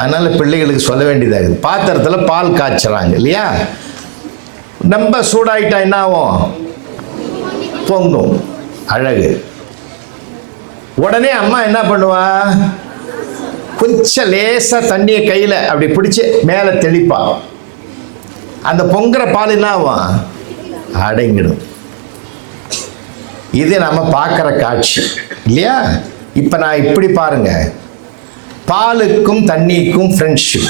அதனால் பிள்ளைகளுக்கு சொல்ல வேண்டியதாகுது. பாத்திரத்தில் பால் காய்ச்சுறாங்க இல்லையா, நம்ம சூடாயிட்டா என்ன ஆகும்? பொங்கும், அழகு. உடனே அம்மா என்ன பண்ணுவா? கொஞ்சம் லேசாக தண்ணியை கையில் அப்படி பிடிச்சி மேலே தெளிப்பா. அந்த பொங்குற பால் என்ன ஆகும்? அடங்கிடும். இது நம்ம பார்க்குற காட்சி இல்லையா? இப்போ நான் இப்படி பாருங்க, பாலுக்கும் தண்ணிக்கும் ஃப்ரெண்ட்ஷிப்.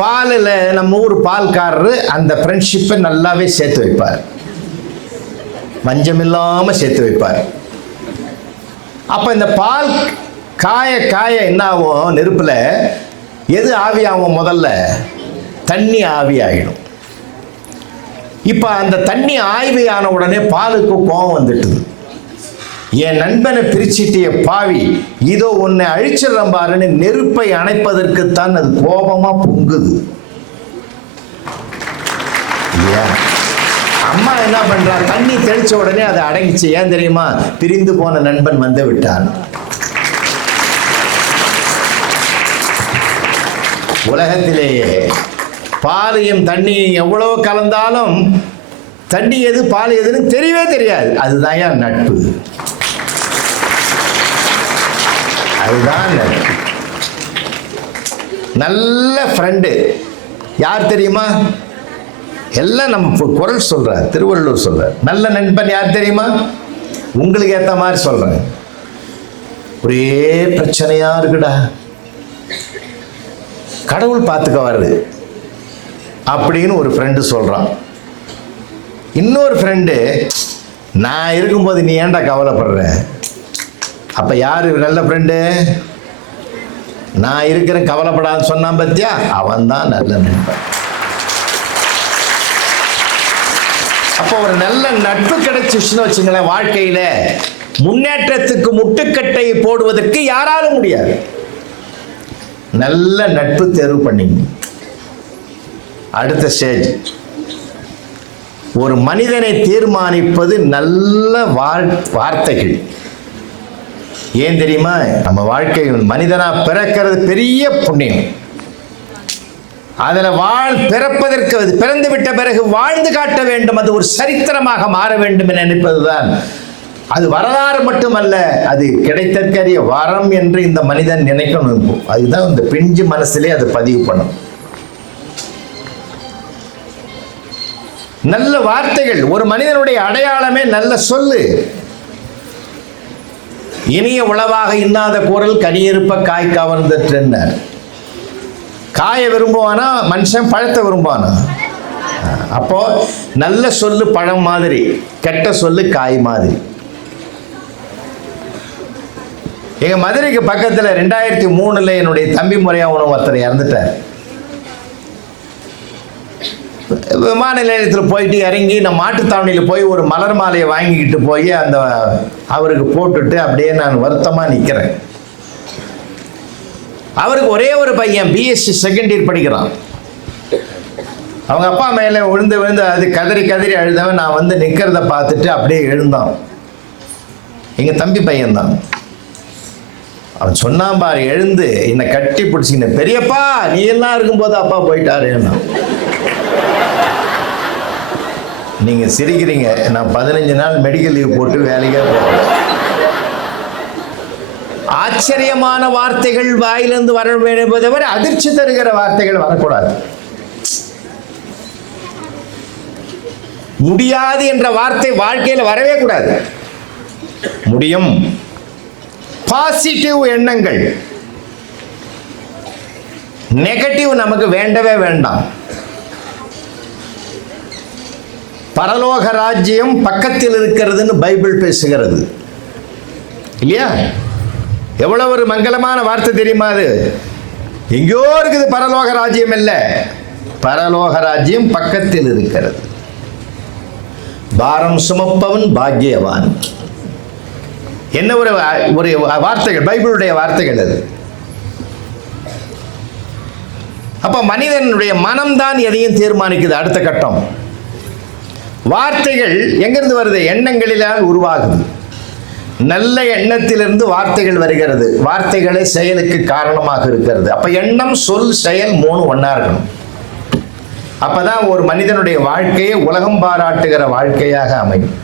பாலில் நம்ம ஊர் பால்காரரு அந்த ஃப்ரெண்ட்ஷிப்பை நல்லாவே சேர்த்து வைப்பார், வஞ்சமில்லாமல் சேர்த்து வைப்பார். அப்போ இந்த பால் காய காய என்ன ஆகும்? நெருப்பில் எது ஆவியாகும்? முதல்ல தண்ணி ஆவி ஆகிடும். இப்போ அந்த தண்ணி ஆய்வையான உடனே பாலுக்கு கோபம் வந்துட்டுது. என் நண்பனை பிரிச்சிட்டிய பாவி, இதோ உன்னை அழிச்சிடறேன் பாருன்னு நெருப்பை அணைப்பதற்குத்தான் அது கோபமா பொங்குது. அம்மா என்ன பண்றா? தண்ணி தெளிச்ச உடனே அதை அடங்கிச்சு. ஏன் தெரியுமா? பிரிந்து போன நண்பன் வந்து விட்டான். உலகத்திலேயே பாலையும் தண்ணியும் எவ்வளவு கலந்தாலும் தண்ணி எது பால் எதுன்னு தெரியவே தெரியாது. அதுதான் என் நட்பு, அதுதான் நட்பு. நல்ல ஃப்ரெண்டு யார் தெரியுமா? எல்லாம் நம்ம குரல் சொல்றார், திருவள்ளுவர் சொல்றார். நல்ல நண்பன் யார் தெரியுமா? உங்களுக்கு ஏற்ற மாதிரி சொல்றேன். ஒரே பிரச்சனையா இருக்குடா, கடவுள் பார்த்துக்க வருது. அப்படின்னு ஒரு ஃப்ரெண்டு சொல்கிறான். இன்னொரு ஃப்ரெண்டு, நான் இருக்கும்போது நீ ஏன்டா கவலைப்படுற? அப்போ யார் நல்ல ஃப்ரெண்டு? நான் இருக்கிறேன் கவலைப்படான்னு சொன்னான் பத்தியா, அவன் தான் நல்ல நண்பன். அப்போ ஒரு நல்ல நட்பு கிடைச்சிச்சுன்னு வச்சுங்களேன், வாழ்க்கையில முன்னேற்றத்துக்கு முட்டுக்கட்டை போடுவதற்கு யாராலும் முடியாது. நல்ல நட்பு தேர்வு பண்ணிங்க. அடுத்த ஸ்டேஜ், ஒரு மனிதனை தீர்மானிப்பது நல்ல வார்த்தைகள். ஏன் தெரியுமா? நம்ம வாழ்க்கையில் மனிதனா பிறக்கிறது பெரிய புண்ணியம். அதில் பிறப்பதற்கு, பிறந்து விட்ட பிறகு வாழ்ந்து காட்ட வேண்டும், அது ஒரு சரித்திரமாக மாற வேண்டும் என நினைப்பதுதான். அது வரலாறு மட்டுமல்ல, அது கிடைத்தற்கரிய வரம் என்று இந்த மனிதன் நினைக்கணும். அதுதான் இந்த பிஞ்சு மனசிலே அது பதிவு பண்ணும். நல்ல வார்த்தைகள். ஒரு மனிதனுடைய அடையாளமே நல்ல சொல்லு. இனிய உளவாக இன்னாத குரல் கனியிருப்ப காய் கவர்ந்தற்றார். காய விரும்புவானா மனுஷன், பழத்தை விரும்புவானா? அப்போ நல்ல சொல்லு பழம் மாதிரி, கெட்ட சொல்லு காய் மாதிரி. எங்க மதுரைக்கு பக்கத்துல 2003 என்னுடைய தம்பி முறையா ஒருத்தர் இறந்துட்டார். விமான நிலையத்தில் போயிட்டு இறங்கி நான் மாட்டுத்தாவணியில் போய் ஒரு மலர் மாலையை வாங்கிக்கிட்டு போய் அந்த அவருக்கு போட்டுட்டு அப்படியே நான் வருத்தமாக நிற்கிறேன். அவருக்கு ஒரே ஒரு பையன் பிஎஸ்சி செகண்ட் இயர் படிக்கிறான். அவங்க அப்பா மேலே விழுந்து விழுந்து அது கதறி கதறி அழுதவன் நான் வந்து நிற்கிறத பார்த்துட்டு அப்படியே எழுந்தான். எங்கள் தம்பி பையன்தான். அவன் சொன்னான் பாரு, எழுந்து என்னை கட்டி பிடிச்சிங்க, பெரியப்பா நீ எல்லாம் இருக்கும்போது அப்பா போயிட்டாருன்னா. நீங்கள் சிரிக்கிறீங்க, நான் 15 நாள் மெடிக்கல் லீவ் போட்டு வேலைக்கே போகிறேன். ஆச்சரியமான வார்த்தைகள் வாயிலிருந்து வர வேண்டும், தவிர அதிர்ச்சி தருகிற வார்த்தைகள் வரக்கூடாது. முடியாது என்ற வார்த்தை வாழ்க்கையில் வரவே கூடாது. முடியும். பாசிட்டிவ் எண்ணங்கள். நெகட்டிவ் நமக்கு வேண்டவே வேண்டாம். பரலோக ராஜ்யம் பக்கத்தில் இருக்கிறதுன்னு பைபிள் பேசுகிறது இல்லையா? எவ்வளவு ஒரு மங்களமான வார்த்தை தெரியுமா? அது எங்கேயோ இருக்குது பரலோக ராஜ்யம். இல்லை, பரலோக ராஜ்யம் பக்கத்தில் இருக்கிறது. பாரம் சுமப்பவன் பாக்கியவான். என்ன ஒரு வார்த்தைகள், பைபிளுடைய வார்த்தைகள் அது. அப்ப மனிதனுடைய மனம்தான் எதையும் தீர்மானிக்குது. அடுத்த கட்டம், வார்த்தைகள் எங்கிருந்து வருது? எண்ணங்களினால் உருவாகுது. நல்ல எண்ணத்திலிருந்து வார்த்தைகள் வருகிறது. வார்த்தைகளே செயலுக்கு காரணமாக இருக்கிறது. அப்ப எண்ணம், சொல், செயல் 3 ஒண்ணா இருக்கணும். அப்பதான் ஒரு மனிதனுடைய வாழ்க்கையை உலகம் பாராட்டுகிற வாழ்க்கையாக அமையும்.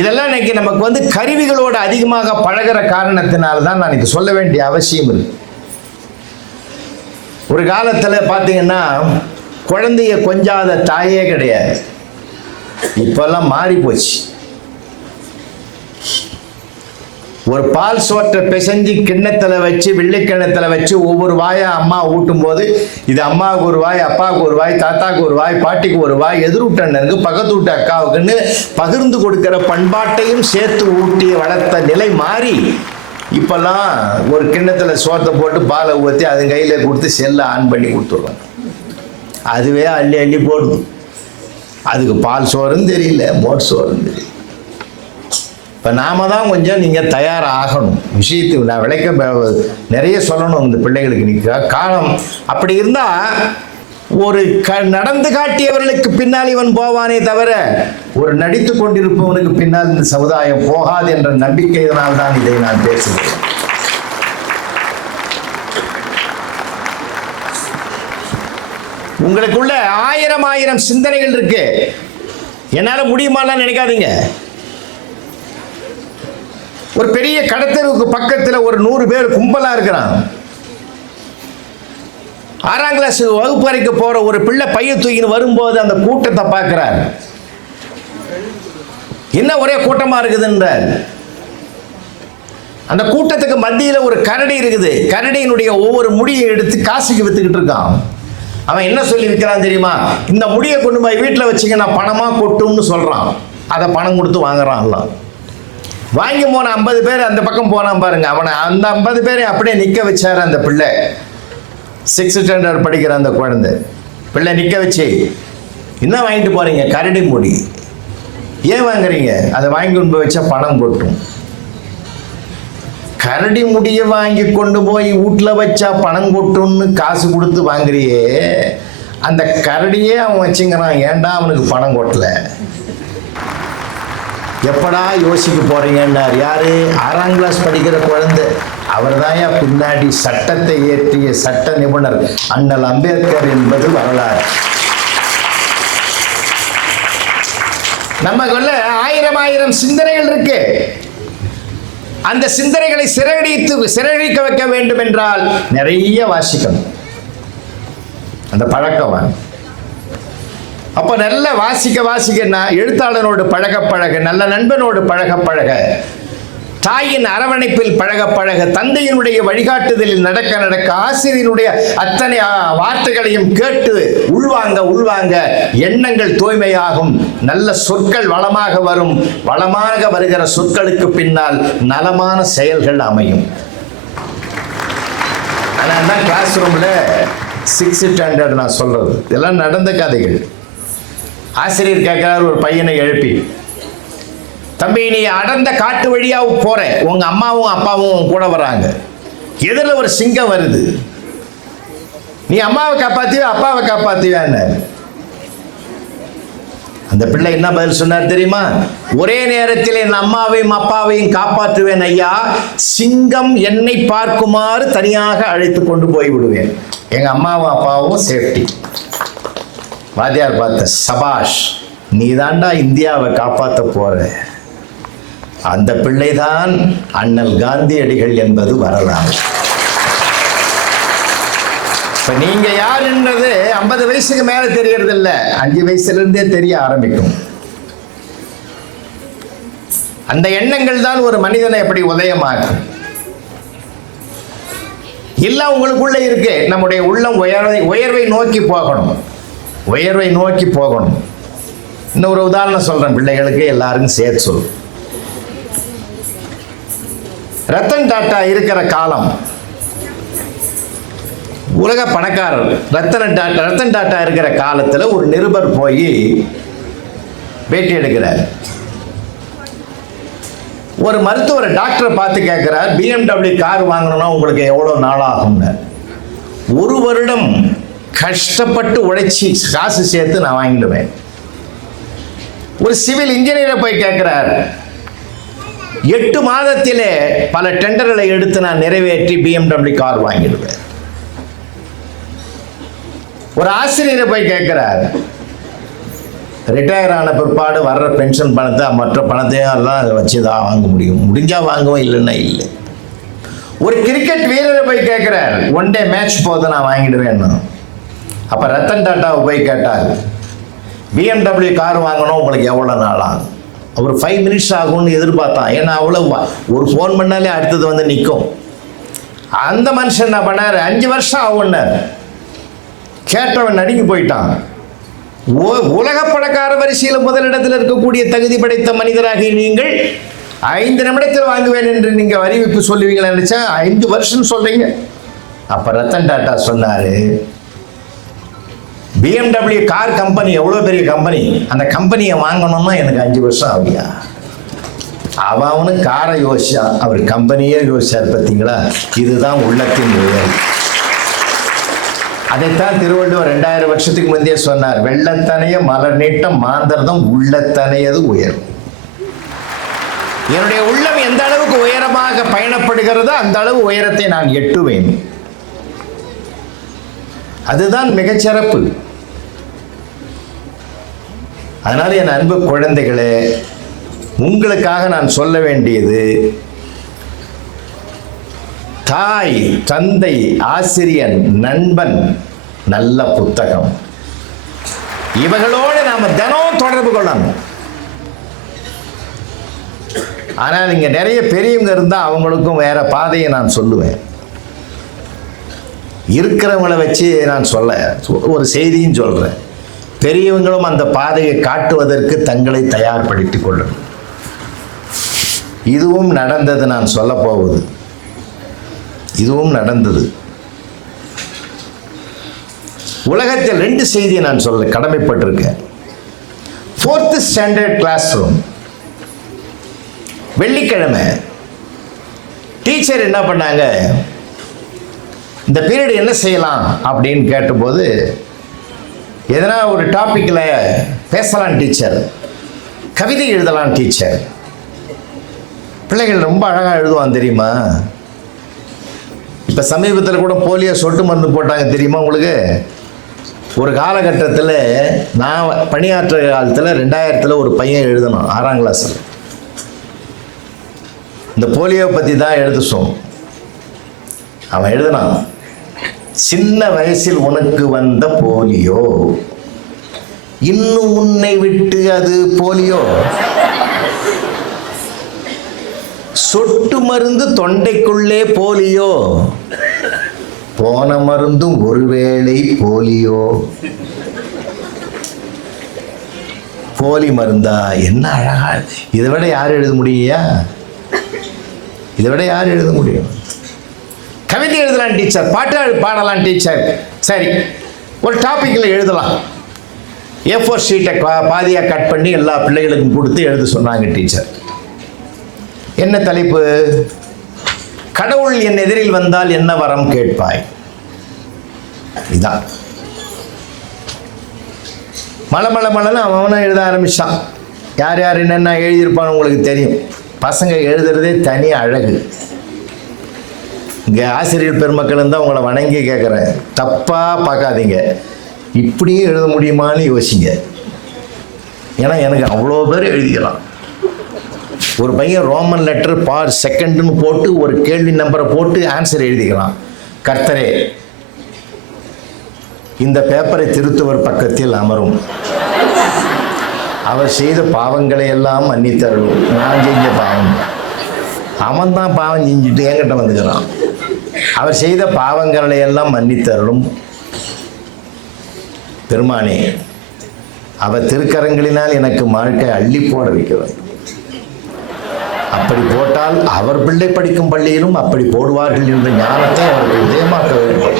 இதெல்லாம் இன்னைக்கு நமக்கு வந்து கருவிகளோடு அதிகமாக பழகிற காரணத்தினால்தான் நான் இது சொல்ல வேண்டிய அவசியம் இருக்கு. ஒரு காலத்துல பாத்தீங்கன்னா குழந்தைய கொஞ்சாத தாயே கிடையாது. இப்பெல்லாம் மாறி போச்சு. ஒரு பால் சோற்றை பிசைஞ்சு கிண்ணத்தில் வச்சு, வெள்ளிக்கிண்ணத்தில் வச்சு ஒவ்வொரு வாயா அம்மா ஊட்டும் போது இது அம்மாவுக்கு ஒரு வாய், அப்பாவுக்கு ஒரு வாய், தாத்தாவுக்கு ஒரு வாய், பாட்டிக்கு ஒரு வாய், எதிர்விட்டனுக்கு பக்கத்து வீட்டு அக்காவுக்குன்னு பகிர்ந்து கொடுக்கிற பண்பாட்டையும் சேர்த்து ஊட்டி வளர்த்த நிலை மாறி இப்பெல்லாம் ஒரு கிண்ணத்தில் சோத்தை போட்டு பாலை ஊற்றி அது கையில் கொடுத்து செல்லை ஆன் பண்ணி கொடுத்துருவாங்க. அதுவே அள்ளி அள்ளி போடுது. அதுக்கு பால் சோறுன்னு தெரியல, மோட் சோறுன்னு தெரியல. இப்போ நாம தான் கொஞ்சம் நீங்கள் தயாராகணும். விஷயத்துக்கு நான் விளக்க நிறைய சொல்லணும் இந்த பிள்ளைகளுக்கு. நிற்க காலம் அப்படி இருந்தால் ஒரு நடந்து காட்டியவர்களுக்கு பின்னால் இவன் போவானே தவிர ஒரு நடித்து கொண்டிருப்பவனுக்கு பின்னால் இந்த சமுதாயம் போகாது என்ற நம்பிக்கையினால் தான் இதை நான் பேசுகிறேன். உங்களுக்குள்ள ஆயிரம் சிந்தனைகள் இருக்கு. என்னால முடியுமாலாம் நினைக்காதீங்க. ஒரு பெரிய கடத்தெருவுக்கு பக்கத்தில் ஒரு 100 பேர் கும்பலா இருக்கிறான். 6ஆம் கிளாஸ் வகுப்பு வரைக்கு போற ஒரு பிள்ளை பைய தூக்கின்னு வரும்போது அந்த கூட்டத்தை பார்க்கிறார். என்ன ஒரே கூட்டமா இருக்குதுன்றார். அந்த கூட்டத்துக்கு மத்தியில் ஒரு கரடி இருக்குது. கரடியினுடைய ஒவ்வொரு முடியை எடுத்து காசுக்கு வித்துக்கிட்டு இருக்கான். அவன் என்ன சொல்லி விற்கிறான் தெரியுமா? இந்த முடியை கொண்டு போய் வீட்டில் வச்சுக்க, நான் பணமாக கொட்டும்னு சொல்கிறான். அதை பணம் கொடுத்து வாங்குறான். எல்லாம் வாங்கி போன 50 பேர் அந்த பக்கம் போனான் பாருங்க. அவனை அந்த 50 பேரை அப்படியே நிற்க வச்சார் அந்த பிள்ளை. 6th ஸ்டாண்டர்ட் படிக்கிற அந்த குழந்தை பிள்ளை நிற்க வச்சு, என்ன வாங்கிட்டு போறீங்க? கரடி முடி. ஏன் வாங்குறீங்க? அதை வாங்கி கொண்டு போய் வச்சா பணம் கொட்டும். கரடி முடியை வாங்கி கொண்டு போய் வீட்டில் வச்சா பணம் கொட்டும்னு காசு கொடுத்து வாங்குறியே, அந்த கரடியே அவன் வச்சுங்கிறான். ஏன்டா அவனுக்கு பணம் கொட்டல? எப்படா யோசிக்க போறீங்கன்னார். யாரு? 6ஆம் கிளாஸ் படிக்கிற குழந்தை. அவர் தாயா பின்னாடி சட்டத்தை இயற்றிய சட்ட நிபுணர் அண்ணல் அம்பேத்கர் என்பது வரலாறு. நமக்குள்ள 1000 சிந்தனைகள் இருக்கு. அந்த சிந்தனைகளை சிறகடிக்க வைக்க வேண்டும் என்றால் நிறைய வாசிக்கணும். அந்த பழக்கம். அப்ப நல்ல வாசிக்க எழுத்தாளனோடு பழக, நல்ல நண்பனோடு பழக, தாயின் அரவணைப்பில் பழக, தந்தையினுடைய வழிகாட்டுதலில் நடக்க, ஆசிரியனுடைய அத்தனை வார்த்தைகளையும் கேட்டு உள்வாங்க எண்ணங்கள் தூய்மையாகும். நல்ல சொற்கள் வளமாக வரும். வளமாக வருகிற சொற்களுக்கு பின்னால் நலமான செயல்கள் அமையும். ஆனால் தான் கிளாஸ் ரூம்ல 6th ஸ்டாண்டர்ட் நான் சொல்றது இதெல்லாம் நடந்த கதைகள். ஆசிரியர் கேட்கிறார் ஒரு பையனை எழுப்பி, தம்பி நீ அடர்ந்த காட்டு வழியா போற, உங்க அம்மாவும் அப்பாவும் கூட வராங்க, எதிரில் ஒரு சிங்கம் வருது, நீ அம்மாவை காப்பாத்துவியா அப்பாவை காப்பாத்துவியான்னு. அந்த பிள்ளை என்ன பதில் சொன்னார் தெரியுமா? ஒரே நேரத்தில் என் அம்மாவையும் அப்பாவையும் காப்பாற்றுவேன் ஐயா, சிங்கம் என்னை பார்க்குமாறு தனியாக அழைத்து கொண்டு போய் விடுவேன், எங்க அம்மாவும் அப்பாவும் சேஃப்டி. வாத்தியார் பார்த்த, சபாஷ், நீ தாண்டா இந்தியாவை காப்பாற்ற போற. அந்த பிள்ளைதான் அண்ணல் காந்தியடிகள் என்பது வரலாறு. இப்ப நீங்க யாருன்றது 50 வயசுக்கு மேல தெரியறது இல்ல, 5 வயசுல இருந்தே தெரிய ஆரம்பிக்கும். அந்த எண்ணங்கள் தான் ஒரு மனிதனை எப்படி உதயமாகும். எல்லாம் உங்களுக்குள்ள இருக்கு. நம்முடைய உள்ளம் உயர்வை நோக்கி போகணும், உயர்வை நோக்கி போகணும். இன்னொரு உதாரணம் சொல்றேன் பிள்ளைகளுக்கு, எல்லாருக்கும் சேர்த்து சொல்லும். ரத்தன் டாட்டா இருக்கிற காலம், உலக பணக்காரர். ரத்தன் டாட்டா இருக்கிற காலத்தில் ஒரு நிருபர் போய் பேட்டி எடுக்கிறார். ஒரு மருத்துவர் டாக்டரை பார்த்து கேட்கிறார், BMW கார் வாங்கணும்னா உங்களுக்கு எவ்வளவு நாள் ஆகும்னு. 1 வருடம் கஷ்டப்பட்டு உழைச்சி காசு சேர்த்து நான் வாங்கிடுவேன். ஒரு சிவில் இன்ஜினியரை போய் கேட்கிறார், 8 மாதத்திலே பல டெண்டர்களை எடுத்து நான் நிறைவேற்றி BMW கார் வாங்கிடுவேன். ஒரு ஆசிரியரை போய் கேட்கிறார், ரிட்டையர் ஆன பிற்பாடு வர்ற பென்ஷன் பணத்தை மற்ற பணத்தையும் எல்லாம் வச்சு தான் வாங்க முடியும், முடிஞ்சா வாங்குவோம், இல்லைன்னா இல்லை. ஒரு கிரிக்கெட் வீரரை போய் கேட்கிறார், 1 டே மேட்ச் போது நான் வாங்கிடுவேன். அப்ப ரத்தன் டாட்டாவை போய் கேட்டார், BMW கார் வாங்கணும் உங்களுக்கு எவ்வளவு நாள் ஆகும்? அவர் 5 மினிட்ஸ் ஆகும்னு எதிர்பார்த்தான். ஏன்னா அவ்வளவு ஒரு ஃபோன் பண்ணாலே அடுத்தது வந்து நிற்கும். அந்த மனுஷன் என்ன பண்ணார், 5 வருஷம் ஆகும்னார். கேட்டவன் நடுங்கி போயிட்டான். உலக பணக்கார வரிசையில் முதலிடத்தில் இருக்கக்கூடிய தகுதி படைத்த மனிதராக நீங்கள் 5 நிமிடத்தில் வாங்குவேன் என்று நீங்க அறிவிப்பு சொல்லுவீங்களா நினைச்சா 5 வருஷம் சொல்றீங்க. அப்ப ரத்தன் டாட்டா சொன்னாரு, BMW கார் கம்பெனி எவ்வளோ பெரிய கம்பெனி, அந்த கம்பெனியை வாங்கணும்னா எனக்கு 5 வருஷம் ஆகுயா. அவனு காரை யோசிச்சா, அவர் கம்பெனியே யோசிச்சார். பார்த்தீங்களா, இதுதான் உள்ளத்தின் உயர்வு. அதைத்தான் திருவள்ளுவர் 2000 வருஷத்துக்கு முந்தைய சொன்னார், வெள்ளத்தனைய மலர் நீட்டம் மாந்தர்தம் உள்ளத்தனையது உயர்வு. என்னுடைய உள்ளம் எந்த அளவுக்கு உயரமாக பயணப்படுகிறதோ அந்த அளவு உயரத்தை நான் எட்டுவேன். அதுதான் மிகச்சிறப்பு. அதனால என் அன்பு குழந்தைகளே, உங்களுக்காக நான் சொல்ல வேண்டியது, தாய், தந்தை, ஆசிரியன், நண்பன், நல்ல புத்தகம், இவர்களோடு நாம தினம் தொடர்பு கொள்ளணும். ஆனால் இங்கே நிறைய பெரியவங்க இருந்தால் அவங்களுக்கும் வேற பாதையை நான் சொல்லுவேன். இருக்கிறவங்களை வச்சு நான் ஒரு செய்தியும் சொல்கிறேன். பெரியவங்களும் அந்த பாதையை காட்டுவதற்கு தங்களை தயார்படுத்திக் கொள்ளணும். இதுவும் நடந்தது. நான் சொல்ல போவது இதுவும் நடந்தது. உலகத்தில் 2 செய்தியை நான் சொல்ல கடமைப்பட்டிருக்கேன். 4th ஸ்டாண்டர்ட் கிளாஸ் ரூம், வெள்ளிக்கிழமை டீச்சர் என்ன பண்ணாங்க, இந்த பீரியட் என்ன செய்யலாம் அப்படின்னு கேட்டபோது, எதனா ஒரு டாப்பிக்கில் பேசலாம் டீச்சர், கவிதை எழுதலாம் டீச்சர். பிள்ளைகள் ரொம்ப அழகாக எழுதுவான் தெரியுமா. இப்போ சமீபத்தில் கூட போலியோ சொட்டு மருந்து போட்டாங்க தெரியுமா உங்களுக்கு. ஒரு காலகட்டத்தில் நான் பணியாற்ற காலத்தில் 2000 ஒரு பையன் எழுதணும் 6ஆம் கிளாஸில். இந்த போலியோ பற்றி தான் எழுதுசோம். அவன் எழுதினான், சின்ன வயசில் உனக்கு வந்த போலியோ, இன்னும் உன்னை விட்டு அது போலியோ, சொட்டு மருந்து தொண்டைக்குள்ளே போலியோ, போன மருந்தும் ஒருவேளை போலியோ. போலி மருந்தா, என்ன அழகா. இதை விட யார் எழுத முடியா? இதை விட யார் எழுத முடியும்? கவிதை எழுதலாம் டீச்சர், பாட்டு பாடலாம் டீச்சர். சரி, ஒரு டாப்பிக்கில் எழுதலாம். A4 ஷீட்டை பாதியாக கட் பண்ணி எல்லா பிள்ளைகளுக்கும் கொடுத்து எழுத சொன்னாங்க டீச்சர். என்ன தலைப்பு? கடவுள் என் எதிரில் வந்தால் என்ன வரம் கேட்பாய். இதான். மலன்னு அவனும் எழுத ஆரம்பிச்சான். யார் யார் என்னென்ன எழுதியிருப்பான்னு உங்களுக்கு தெரியும். பசங்க எழுதுறதே தனி அழகு. இங்கே ஆசிரியர் பெருமக்கள் இருந்தால் உங்களை வணங்கி கேட்குறேன், தப்பாக பார்க்காதீங்க. இப்படியும் எழுத முடியுமான்னு யோசிங்க. ஏன்னா எனக்கு அவ்வளோ பேர் எழுதிக்கலாம். ஒரு பையன் ரோமன் லெட்டர் செகண்டுன்னு போட்டு ஒரு கேள்வி நம்பரை போட்டு ஆன்சர் எழுதிக்கலாம். கர்த்தரே, இந்த பேப்பரை திருத்துவர் பக்கத்தில் அமரும், அவர் செய்த பாவங்களை எல்லாம் மன்னித்தருளும். நான் செஞ்ச பாவம், அவன் தான் பாவம் செஞ்சுட்டு என்கிட்ட வந்துக்கிறான். அவர் செய்த பாவங்களை எல்லாம் மன்னித்தருளும் பெருமானே, அவர் திருக்கரங்களினால் எனக்கு வாழ்க்கை அள்ளி போட வைக்கிறார். அப்படி போட்டால் அவர் பிள்ளை படிக்கும் பள்ளியிலும் அப்படி போடுவார்கள் என்ற ஞானத்தை அவர்கள் இதயமாக்க வேண்டும்.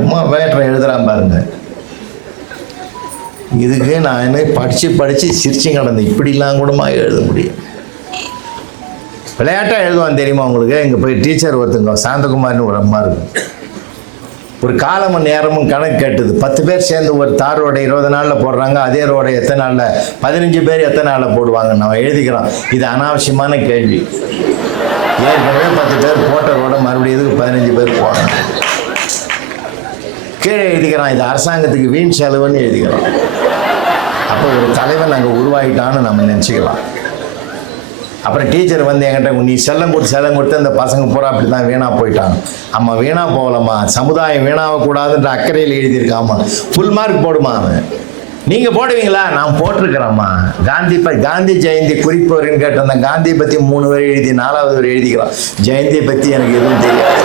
உமா வேற்றம் எழுதுறான் பாருங்க. இதுக்கு நான் படித்து சிரிச்சு கிடந்தேன். இப்படிலாம் கூடமா எழுத முடியும். விளையாட்டாக எழுதுவான் தெரியுமா உங்களுக்கு. இங்கே போய் டீச்சர் ஒருத்தங்க சாந்தகுமார்னு ஒரு அம்மா இருக்கு. ஒரு காலமும் நேரமும் கணக்கு கேட்டுது. 10 பேர் சேர்ந்து ஒரு தார் ரோடை 20 நாளில் போடுறாங்க. அதே ரோடை எத்தனை நாளில், 15 பேர் எத்தனை நாளில் போடுவாங்க. நம்ம எழுதிக்கிறோம். இது அனாவசியமான கேள்வி. ஏற்கனவே 10 பேர் போட்ட ரோடை மறுபடியும் இதுக்கு 15 பேர் போகிறாங்க. கீழே எழுதிக்கிறான், இது அரசாங்கத்துக்கு வீண் செலவுன்னு எழுதிக்கிறோம். அப்போ ஒரு தலைவன் அங்கே உருவாகிட்டான்னு நம்ம நினச்சிக்கலாம். அப்புறம் டீச்சர் வந்து என்கிட்ட, நீ செல்லம் கொடுத்து அந்த பசங்க பூரா அப்படி தான் வீணாக போயிட்டாங்க. அம்மா வீணாக போகலம்மா, சமுதாயம் வீணாகக்கூடாதுன்ற அக்கறையில் எழுதியிருக்காம்மா. ஃபுல் மார்க் போடுமா அவன். நீங்கள் போடுவீங்களா? நான் போட்டிருக்கிறேம்மா. காந்தி ஜெயந்தி குறிப்பு வரைன்னு கேட்டிருந்தேன். காந்தியை பற்றி 3 வரை எழுதி 4வது வரை எழுதிக்கலாம். ஜெயந்தியை பற்றி எனக்கு எதுவும் தெரியாது.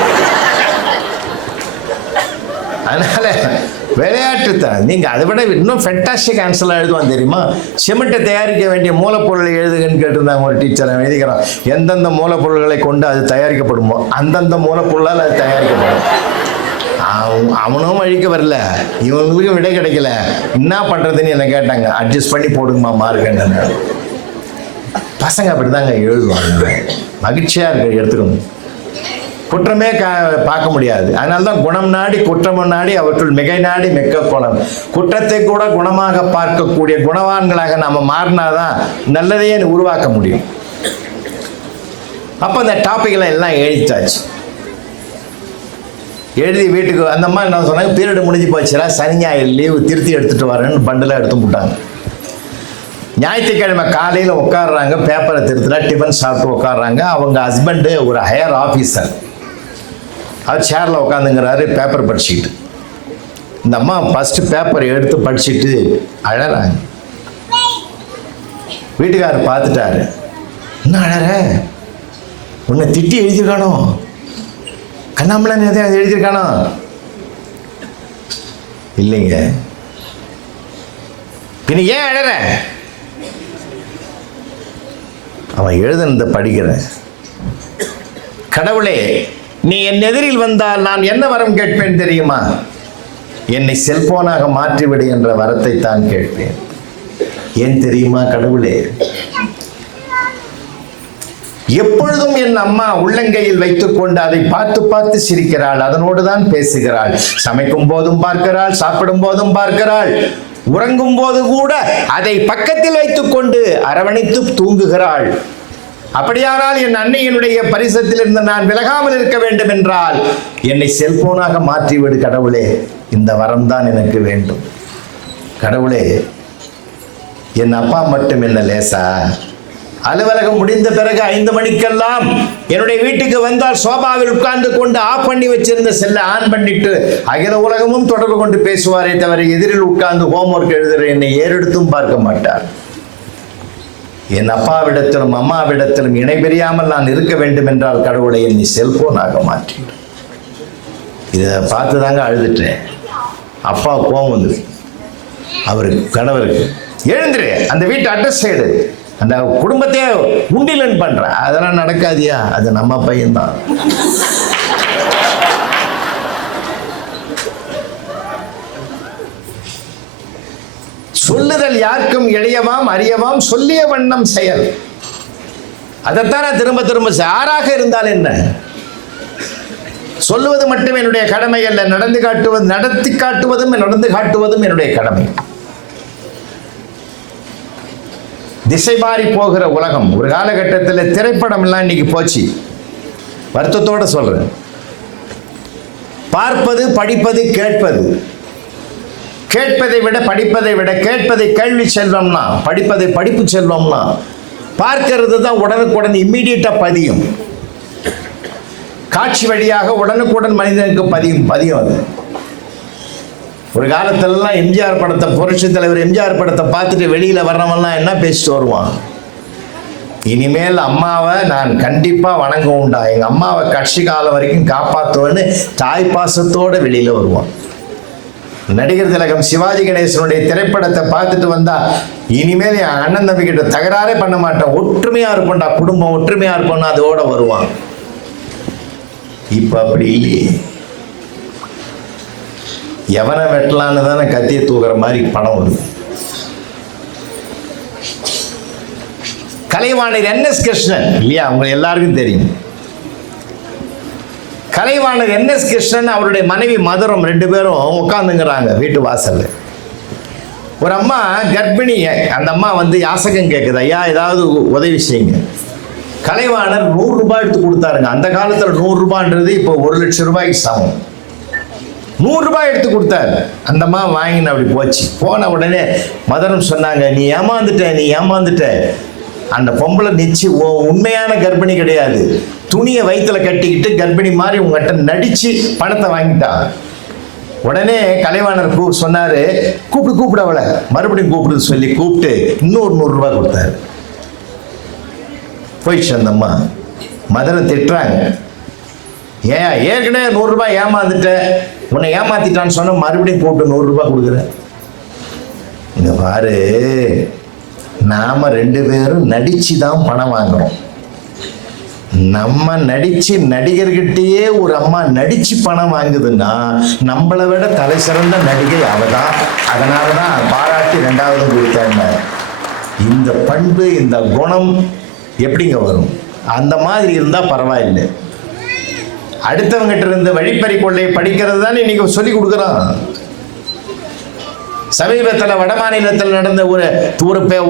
அதனால விளையாட்டு தான். நீங்கள் அதை விட இன்னும் ஃபென்டாஸ்டிக் ஆன்சர்லாம் எழுதுவான் தெரியுமா. சிமெண்ட்டை தயாரிக்க வேண்டிய மூலப்பொருளை எழுதுங்கன்னு கேட்டிருந்தாங்க ஒரு டீச்சர். அவன் எழுதிக்கிறான், எந்தெந்த மூலப்பொருள்களை கொண்டு அது தயாரிக்கப்படுமோ அந்தந்த மூலப்பொருளால் அது தயாரிக்கப்படும். அவனும் அழிக்க வரல, இவங்களுக்கும் விடை கிடைக்கல. என்ன பண்ணுறதுன்னு என்ன கேட்டாங்க. அட்ஜஸ்ட் பண்ணி போடுங்கம்மா மார்க்குன்னு. பசங்க அப்படி தாங்க எழுதுவாங்க. மகிழ்ச்சியாக இருக்க எடுத்துக்கணும். குற்றமே பார்க்க முடியாது. அதனால தான் குணம் நாடி குற்றம் நாடி அவற்றுள் மிகை நாடி மிக்க குணம். குற்றத்தை கூட குணமாக பார்க்கக்கூடிய குணவான்களாக நம்ம மாறினாதான் நல்லதையே உருவாக்க முடியும். அப்போ அந்த டாப்பிக்கெல்லாம் எல்லாம் எழுதிட்டாச்சு. எழுதி வீட்டுக்கு அந்த அம்மா என்ன சொன்னாங்க, பீரியடு முடிஞ்சு போச்சுடா, சனி ஞாயிறு லீவு திருத்தி எடுத்துகிட்டு வரேன்னு பண்டெல்லாம் எடுத்து போட்டாங்க. ஞாயிற்றுக்கிழமை காலையில் உட்காடுறாங்க, பேப்பரை திருத்தல, டிஃபன் சாப்பிட்டு உட்காடுறாங்க. அவங்க ஹஸ்பண்டு ஒரு ஹையர் ஆஃபீஸர். அவர் சேரில் உட்காந்துங்கிறாரு, பேப்பர் படிச்சுக்கிட்டு. இந்த அம்மா ஃபஸ்ட்டு பேப்பரை எடுத்து படிச்சுட்டு அழறாங்க. வீட்டுக்காரர் பார்த்துட்டாரு. என்ன அழற? உன்னை திட்டி எழுதியிருக்கானோ? கண்ணாமலன் எதாவது எழுதியிருக்கானோ? இல்லைங்க. பின்ன ஏன் அழற? அவன் எழுதுனத படிக்கிறேன். கடவுளே, நீ என் எதிரில் வந்தால் நான் என்ன வரம் கேட்பேன் தெரியுமா? என்னை செல்போனாக மாற்றிவிடு என்ற வரத்தை தான் கேட்பேன். ஏன் தெரியுமா கடவுளே? எப்பொழுதும் என் அம்மா உள்ளங்கையில் வைத்துக் கொண்டு அதை பார்த்து பார்த்து சிரிக்கிறாள், அதனோடு தான் பேசுகிறாள். சமைக்கும் போதும் பார்க்கிறாள், சாப்பிடும் போதும் பார்க்கிறாள், உறங்கும் போது கூட அதை பக்கத்தில் வைத்துக் கொண்டு அரவணைத்து தூங்குகிறாள். அப்படியானால் என் அன்னையினுடைய பரிசத்திலிருந்து நான் விலகாமல் இருக்க வேண்டும் என்றால் என்னை செல்போனாக மாற்றிவிடு கடவுளே. இந்த வரம் தான் எனக்கு வேண்டும். கடவுளே, என் அப்பா மட்டும் என்ன லேசா? அலுவலகம் முடிந்த பிறகு 5 மணிக்கெல்லாம் என்னுடைய வீட்டுக்கு வந்தால் சோபாவில் உட்கார்ந்து கொண்டு ஆஃப் பண்ணி வச்சிருந்த செல்லை ஆன் பண்ணிட்டு அகில உலகமும் தொடர்பு கொண்டு பேசுவாரே தவிர எதிரில் உட்கார்ந்து ஹோம்ஒர்க் எழுதுகிற என்னை ஏறெடுத்தும் பார்க்க மாட்டார். என் அப்பாவிடத்திலும் அம்மாவிடத்திலும் இணை பெரியாமல் நான் இருக்க வேண்டும் என்றால் கடவுளை என்னை செல்போனாக மாற்றிடும். இதை பார்த்து தாங்க அழுதுட்டேன். அப்பா கோவம் வந்து அவருக்கு, கணவருக்கு, எழுந்துரு, அந்த வீட்டு அட்ரஸ் சைடு, அந்த குடும்பத்தையே உண்டிலன் பண்ற, அதெல்லாம் நடக்காதியா, அது நம்ம பையன்தான். சொல்லுதல் யாருக்கும் எளியவாம் அறியவாம் சொல்லிய வண்ணம் செயல். அதைத்தான் நான் திரும்ப திரும்ப யாராக இருந்தால் என்ன, சொல்லுவது மட்டும் என்னுடைய கடமை அல்ல, நடத்தி காட்டுவதும் நடந்து காட்டுவதும் என்னுடைய கடமை. திசை மாறி போகிற உலகம். ஒரு காலகட்டத்தில் திரைப்படம் எல்லாம் இன்னைக்கு போச்சு. வருத்தத்தோட சொல்றேன். பார்ப்பது, படிப்பது, கேட்பது, கேட்பதை விட படிப்பதை விட கேட்பதை கேள்வி செல்வம்னா, படிப்பதை படிப்பு செல்வம்னா, பார்க்கிறது தான் உடனுக்குடன் இம்மீடியட்டா பதியும். காட்சி வழியாக உடனுக்குடன் மனிதனுக்கு பதியும் அது. ஒரு காலத்திலலாம் எம்ஜிஆர் படத்தை, புரட்சி தலைவர் எம்ஜிஆர் படத்தை பார்த்துட்டு வெளியில் வர்றவன்லாம் என்ன பேசிட்டு வருவான்? இனிமேல் அம்மாவை நான் கண்டிப்பாக வணங்க உண்டா, எங்கள் அம்மாவை கடைசி காலம் வரைக்கும் காப்பாற்றுவேன்னு தாய் பாசத்தோடு வெளியில் வருவான். நடிகர் திலகம் சிவாஜி கணேசனுடைய திரைப்படத்தை பார்த்துட்டு வந்தா, இனிமேல் என் அண்ணன் தம்பி கிட்ட தகராறே பண்ண மாட்டேன், ஒற்றுமையாக இருப்போம்டா, குடும்பம் ஒற்றுமையாக இருப்போம்னா அதோட வருவான். இப்போ அப்படி இல்லையே. எவனை வெட்டலான்னு தானே கத்தியை தூக்குற மாதிரி படம் வருது. கலைவாணர் NS கிருஷ்ணன் இல்லையா, அவங்க எல்லாருக்கும் தெரியும். கலைவாணர் NS கிருஷ்ணன் அவருடைய மனைவி மதுரம் 2 பேரும் உட்காந்துங்கிறாங்க வீட்டு வாசல்ல. ஒரு அம்மா கர்ப்பிணி, அந்த அம்மா வந்து யாசகம் கேட்குது, ஐயா ஏதாவது உதவி செய்யுங்க. கலைவாணர் 100 ரூபாய் எடுத்து கொடுத்தாருங்க. அந்த காலத்தில் 100 ரூபான்றது இப்போ 1 லட்சம் ரூபாய்க்கு சமம். 100 ரூபாய் எடுத்து கொடுத்தாரு. அந்த அம்மா வாங்கின அப்படி போச்சு. போன உடனே மதனம் சொன்னாங்க, நீ ஏமாந்துட்ட, அந்த பொம்பளை நிச்சு உண்மையான கர்ப்பிணி கிடையாது, துணியை வயிற்றுல கட்டிக்கிட்டு கர்ப்பிணி மாதிரி உங்ககிட்ட நடிச்சு பணத்தை வாங்கிட்டான். உடனே கலைவாணர் சொன்னாரு, கூப்பிடு அவளை, மறுபடியும் கூப்பிடுன்னு சொல்லி கூப்பிட்டு இன்னொரு 100 ரூபாய் கொடுத்தாரு. போயிடுச்சு அந்த அம்மா. மதனை திட்டுறாங்க, ஏன் ஏற்கனவே 100 ரூபாய் ஏமாந்துட்ட, உன்னை ஏமாத்திட்டான்னு சொன்ன, மறுபடியும் கூப்பிட்டு 100 ரூபாய் கொடுக்குறேன். இங்க பாரு, நாம 2 பேரும் நடிச்சு தான் பணம் வாங்குறோம். நம்ம நடிச்சு நடிகர்கிட்டயே ஒரு அம்மா நடிச்சு பணம் வாங்குதுன்னா நம்மளை விட தலை சிறந்த நடிகை அவதான். அதனாலதான் பாராட்டி 2வது கொடுத்தாங்க. இந்த பண்பு, இந்த குணம் எப்படிங்க வரும்? அந்த மாதிரி இருந்தா பரவாயில்லை. அடுத்தவங்கிட்ட இருந்து வழிப்பறி கொள்ளையை படிக்கிறது தானே இன்னைக்கு சொல்லி கொடுக்குறான். சமீபத்தில் வட மாநிலத்தில் நடந்த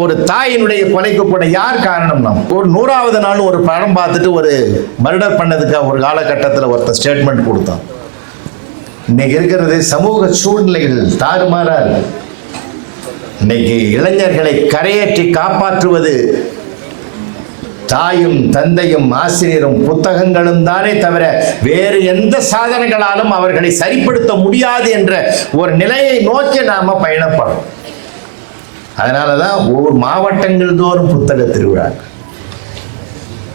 ஒரு தாயினுடைய கொலைக்கு கூட யார் காரணம்னா, ஒரு 100வது நாள் ஒரு படம் பார்த்துட்டு ஒரு மர்டர் பண்ணதுக்கு ஒரு காலகட்டத்தில் ஒருத்தர் ஸ்டேட்மெண்ட் கொடுத்தான். இன்னைக்கு இருக்கிறது சமூக சூழ்நிலைகள் தாறுமாறா இருக்கு. இன்னைக்கு இளைஞர்களை கரையேற்றி காப்பாற்றுவது தாயும் தந்தையும் ஆசிரியரும் புத்தகங்களும் தானே தவிர வேறு எந்த சாதனைகளாலும் அவர்களை சரிப்படுத்த முடியாது என்ற ஒரு நிலையை நோக்கி நாம பயணப்படுறோம். அதனாலதான் ஒவ்வொரு மாவட்டங்கள் தோறும் புத்தக திருவிழா.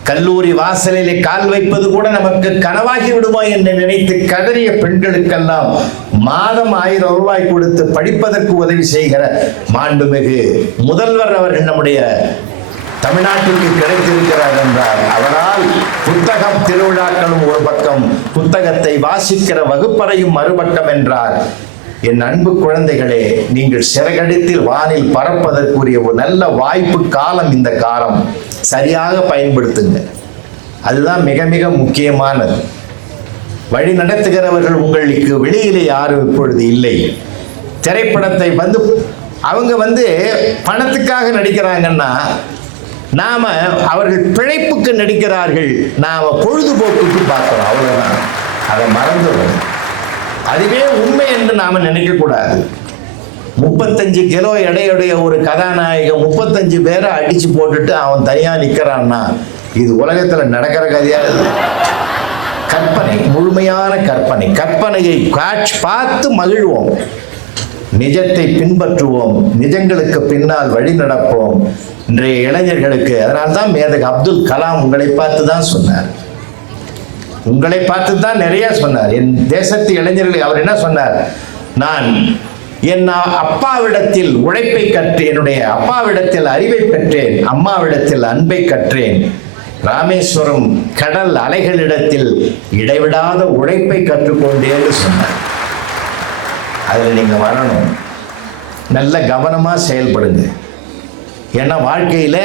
கல்லூரி வாசலிலே கால் வைப்பது கூட நமக்கு கனவாகி விடுமோ என்று நினைத்து கதறிய பெண்களுக்கெல்லாம் மாதம் 1000 ரூபாய் கொடுத்து படிப்பதற்கு உதவி செய்கிற மாண்புமிகு முதல்வர் அவர்கள் நம்முடைய தமிழ்நாட்டிற்கு கிடைத்திருக்கிறார் என்றால் அவரால் புத்தகம் திருவிழாக்களும் ஒரு பக்கம், புத்தகத்தை வாசிக்கிற வகுப்பறையும் மறுபக்கம் என்றார். என் அன்பு குழந்தைகளே, நீங்கள் சிறகடித்தில் வானில் பறப்பதற்குரிய ஒரு நல்ல வாய்ப்பு காலம் இந்த காலம். சரியாக பயன்படுத்துங்க. அதுதான் மிக மிக முக்கியமானது. வழி நடத்துகிறவர்கள் உங்களுக்கு வெளியிலே யாரும் இப்பொழுது இல்லை. திரைப்படத்தை அவங்க பணத்துக்காக நடிக்கிறாங்கன்னா நாம அவர்கள் பிழைப்புக்கு நடிக்கிறார்கள், நாம பொழுதுபோக்குக்கு பார்க்கிறோம், அவ்வளவுதான். அதை மறந்துடும். அதுவே உண்மை என்று நாம நினைக்க கூடாது. 35 கிலோ எடையுடைய ஒரு கதாநாயகன் 35 பேரை அடிச்சு போட்டுட்டு அவன் தனியா நிக்கிறான்னா இது உலகத்துல நடக்கிற கதையாது. கற்பனை, முழுமையான கற்பனை. கற்பனையை பார்த்து மகிழ்வோம், நிஜத்தை பின்பற்றுவோம், நிஜங்களுக்கு பின்னால் வழி நடப்போம். இன்றைய இளைஞர்களுக்கு அதனால்தான் மேதகு அப்துல் கலாம் உங்களை பார்த்து தான் சொன்னார். உங்களை பார்த்து தான் நிறைய சொன்னார். என் தேசத்து இளைஞர்கள் அவர் என்ன சொன்னார்? நான் என் அப்பாவிடத்தில் உழைப்பை கற்றேன், என்னுடைய அப்பாவிடத்தில் அறிவை பெற்றேன், அம்மாவிடத்தில் அன்பை கற்றேன், ராமேஸ்வரம் கடல் அலைகளிடத்தில் இடைவிடாத உழைப்பை கற்றுக்கொண்டேன்னு சொன்னார். அதில் நீங்க வரணும், நல்ல கவனமா செயல்படுங்க. ஏன்னா வாழ்க்கையில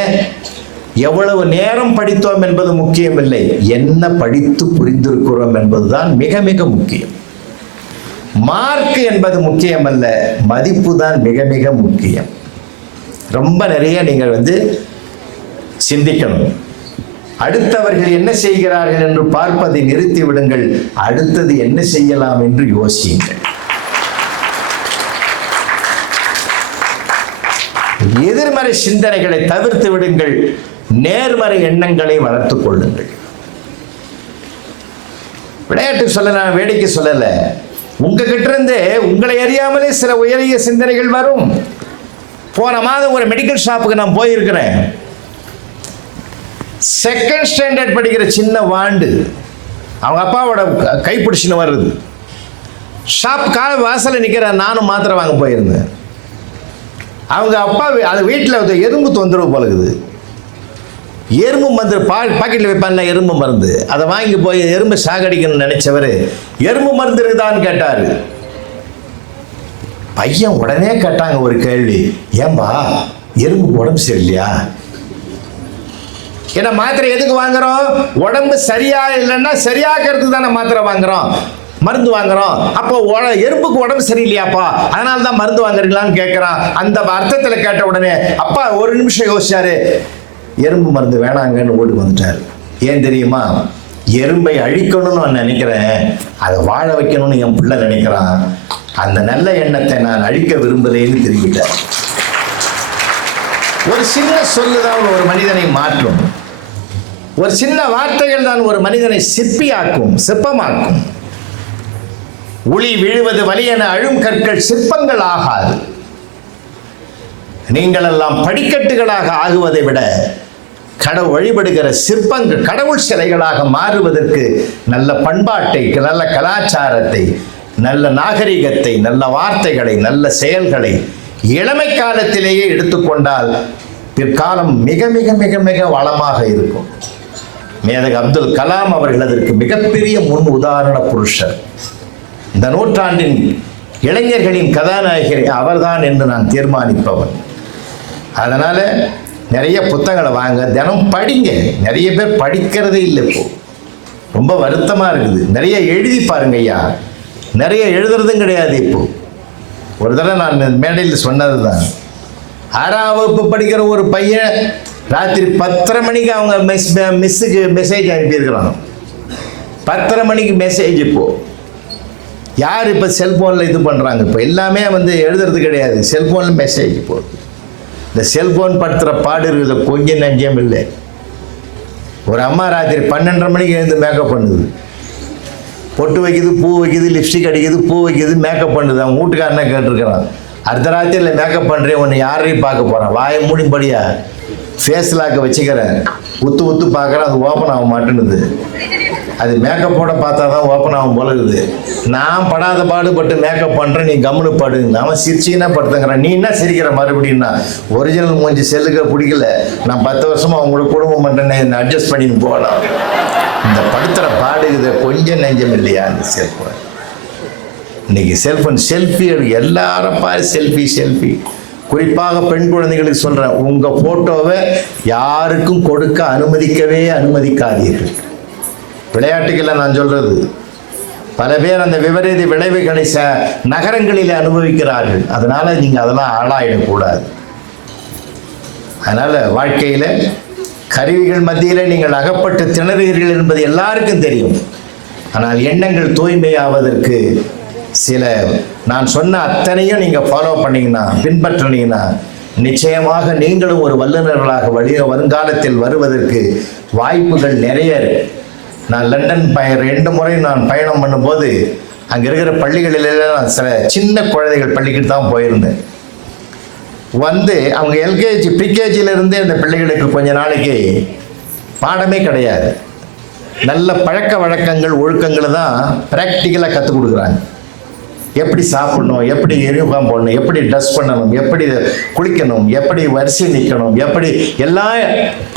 எவ்வளவு நேரம் படித்தோம் என்பது முக்கியமில்லை, என்ன படித்து புரிந்திருக்கிறோம் என்பதுதான் மிக மிக முக்கியம். மார்க் என்பது முக்கியம் அல்ல, மதிப்பு தான் மிக மிக முக்கியம். ரொம்ப நிறைய நீங்கள் சிந்திக்கணும். அடுத்தவர்கள் என்ன செய்கிறார்கள் என்று பார்ப்பதை நிறுத்தி விடுங்கள், அடுத்தது என்ன செய்யலாம் என்று யோசியுங்கள். எதிர்மறை சிந்தனைகளை தவிர்த்து விடுங்கள், நேர்மறை எண்ணங்களை வளர்த்துக் கொள்ளுங்கள். விளையாட்டு சொல்லல, வேடிக்கை சொல்லல, உங்ககிட்ட இருந்து உங்களை அறியாமலே சில உயரிய சிந்தனைகள் வரும். போன மாதம் ஒரு மெடிக்கல் ஷாப்புக்கு நான் போயிருக்கிறேன். 2nd ஸ்டாண்டர்ட் படிக்கிற சின்ன வாண்டு அவங்க அப்பாவோட கைப்பிடிச்சுன்னு வருது. ஷாப் வாசல்ல நிக்கிற, நானும் மாத்திரை வாங்க போயிருந்தேன். அவங்க அப்பா அது வீட்டில் எறும்பு தொந்தரவு பழகுது. எறும்பு மருந்து பாக்கெட்டில் வைப்பான்ல எறும்பு மருந்து, அதை வாங்கி போய் எறும்பு சாகடிக்கணும்னு நினைச்சவர் எறும்பு மருந்து இருக்குதான்னு கேட்டாரு. பையன் உடனே கேட்டாங்க ஒரு கேள்வி, ஏன்பா எறும்பு உடம்பு சரியில்லையா? ஏன்னா மாத்திரை எதுக்கு வாங்குறோம்? உடம்பு சரியா இல்லைன்னா சரியாக்கிறதுக்கு தானே மாத்திரை வாங்குறோம், மருந்து வாங்குறோம். அப்போ எறும்புக்கு உடம்பு சரியில்லையாப்பா, அதனால தான் மருந்து வாங்குறீங்களான்னு கேட்கிறான். அந்த அர்த்தத்தில் கேட்ட உடனே அப்பா ஒரு நிமிஷம் யோசிச்சாரு, எறும்பு மருந்து வேணாங்கன்னு ஓடி வந்துட்டார். ஏன் தெரியுமா? எறும்பை அழிக்கணும்னு நான் நினைக்கிறேன், அதை வாழ வைக்கணும்னு என் பிள்ளை நினைக்கிறான், அந்த நல்ல எண்ணத்தை நான் அழிக்க விரும்புகிறேன்னு தெரிவிட்டார். ஒரு சின்ன சொல்லுதான் ஒரு மனிதனை மாற்றும். ஒரு சின்ன வார்த்தைகள் தான் ஒரு மனிதனை சிற்பியாக்கும், சிற்பமாக்கும். உளி விழுவது வலியென அழும் கற்கள் சிற்பங்கள் ஆகாது. நீங்கள் எல்லாம் படிக்கட்டுகளாக ஆகுவதை விட கடவுள் வழிபடுகிற சிற்பங்கள் கடவுள் சிலைகளாக மாறுவதற்கு நல்ல பண்பாட்டை, நல்ல கலாச்சாரத்தை, நல்ல நாகரிகத்தை, நல்ல வார்த்தைகளை, நல்ல செயல்களை இளமை காலத்திலேயே எடுத்துக்கொண்டால் பிற்காலம் மிக மிக மிக மிக வளமாக இருக்கும். மேதகு அப்துல் கலாம் அவர்கள் அதற்கு மிகப்பெரிய முன் உதாரண புருஷர். இந்த நூற்றாண்டின் இளைஞர்களின் கதாநாயகர் அவர்தான் என்று நான் தீர்மானிப்பவன். அதனால நிறைய புத்தகங்களை வாங்க, தினம் படிங்க. நிறைய பேர் படிக்கிறதே இல்லை. இப்போ ரொம்ப வருத்தமா இருக்குது. நிறைய எழுதி பாருங்க ஐயா, நிறைய எழுதுறதும் கிடையாது. இப்போ ஒரு தடவை நான் மேடையில் சொன்னது தான், 6ஆம் வகுப்பு படிக்கிற ஒரு பையன் ராத்திரி 10:30 மணிக்கு அவங்க மிஸ்ஸுக்கு மெசேஜ் அனுப்பியிருக்கிறாங்க. 10:30 மணிக்கு மெசேஜ். இப்போ யார் இப்போ செல்ஃபோனில் இது பண்ணுறாங்க? இப்போ எல்லாமே எழுதுறது கிடையாது, செல்ஃபோனில் மெசேஜ் போகுது. இந்த செல்ஃபோன் படுத்துகிற பாடு இருக்குது கொஞ்சம் நஞ்சம் இல்லை. ஒரு அம்மா ராத்திரி 12:30 மணிக்கு எழுந்து மேக்கப் பண்ணுது, பொட்டு வைக்குது, பூ வைக்குது, லிப்ஸ்டிக் அடிக்குது, பூ வைக்குது, மேக்கப் பண்ணுது. அவன் வீட்டுக்காரனை கேட்டிருக்கிறான், அடுத்த ராத்திரியில் மேக்கப் பண்ணுறேன், ஒன்று யாரையும் பார்க்க போகிறான், வாயை மூடிப்படியா ஃபேஸ் லாக்கை வச்சுக்கிறேன், உத்து உத்து பார்க்குறேன், அது ஓப்பன் ஆக மாட்டேன்னுது. அது மேக்கப்போட பார்த்தா தான் ஓப்பன் ஆகும் போல இருக்குது. நான் படாத பாடுபட்டு மேக்கப் பண்ணுறேன், நீ கம்முனு படு. நாம சிரிச்சின்னா படுத்துங்கிறேன், நீ என்ன சிரிக்கிற மறுபடின்னா? ஒரிஜினல் மூஞ்சி செல்லுக்க பிடிக்கல, நான் 10 வருஷமா அவங்களோட குடும்பம் பண்ணுறேன்னு என்னை அட்ஜஸ்ட் பண்ணின்னு போகலாம். இந்த படுத்துகிற பாடுகுத கொஞ்சம் நெஞ்சம் இல்லையா அந்த செல்ஃபோன்? இன்னைக்கு செல்ஃபோன் செல்ஃபி எல்லாரும் பாரு, செல்ஃபி செல்ஃபி. குறிப்பாக பெண் குழந்தைகளுக்கு சொல்கிறேன், உங்கள் ஃபோட்டோவை யாருக்கும் கொடுக்க அனுமதிக்காதீர்கள். விளையாட்டுக்களை நான் சொல்றது, பல பேர் அந்த விபரீத விளைவுகளை நகரங்களில் அனுபவிக்கிறார்கள். அதனால நீங்க அதெல்லாம் ஆளாயிடக்கூடாது. அதனால வாழ்க்கையில கருவிகள் மத்தியில நீங்கள் அகப்பட்டு திணறுகிறீர்கள் என்பது எல்லாருக்கும் தெரியும். ஆனால் எண்ணங்கள் தூய்மையாவதற்கு சில நான் சொன்ன அத்தனையும் நீங்க ஃபாலோ பண்ணீங்கன்னா, பின்பற்றினீங்கன்னா, நிச்சயமாக நீங்களும் ஒரு வல்லுநர்களாக வருங்காலத்தில் வருவதற்கு வாய்ப்புகள் நிறைய இருக்கு. நான் லண்டன் 2 முறை நான் பயணம் பண்ணும்போது அங்கே இருக்கிற பள்ளிகளிலெல்லாம் சில சின்ன குழந்தைகள் பள்ளிக்கு தான் போயிருந்தேன். அவங்க எல்கேஜி ப்ரீகேஜியிலிருந்தே அந்த பிள்ளைகளுக்கு கொஞ்ச நாளைக்கு பாடமே கிடையாது. நல்ல பழக்க வழக்கங்கள் ஒழுக்கங்களை தான் ப்ராக்டிக்கலாக கற்றுக் கொடுக்குறாங்க. எப்படி சாப்பிடணும், எப்படி யூனிஃபார்ம் போடணும், எப்படி ட்ரெஸ் பண்ணணும், எப்படி குளிக்கணும், எப்படி வரிசை நிற்கணும், எப்படி எல்லாம்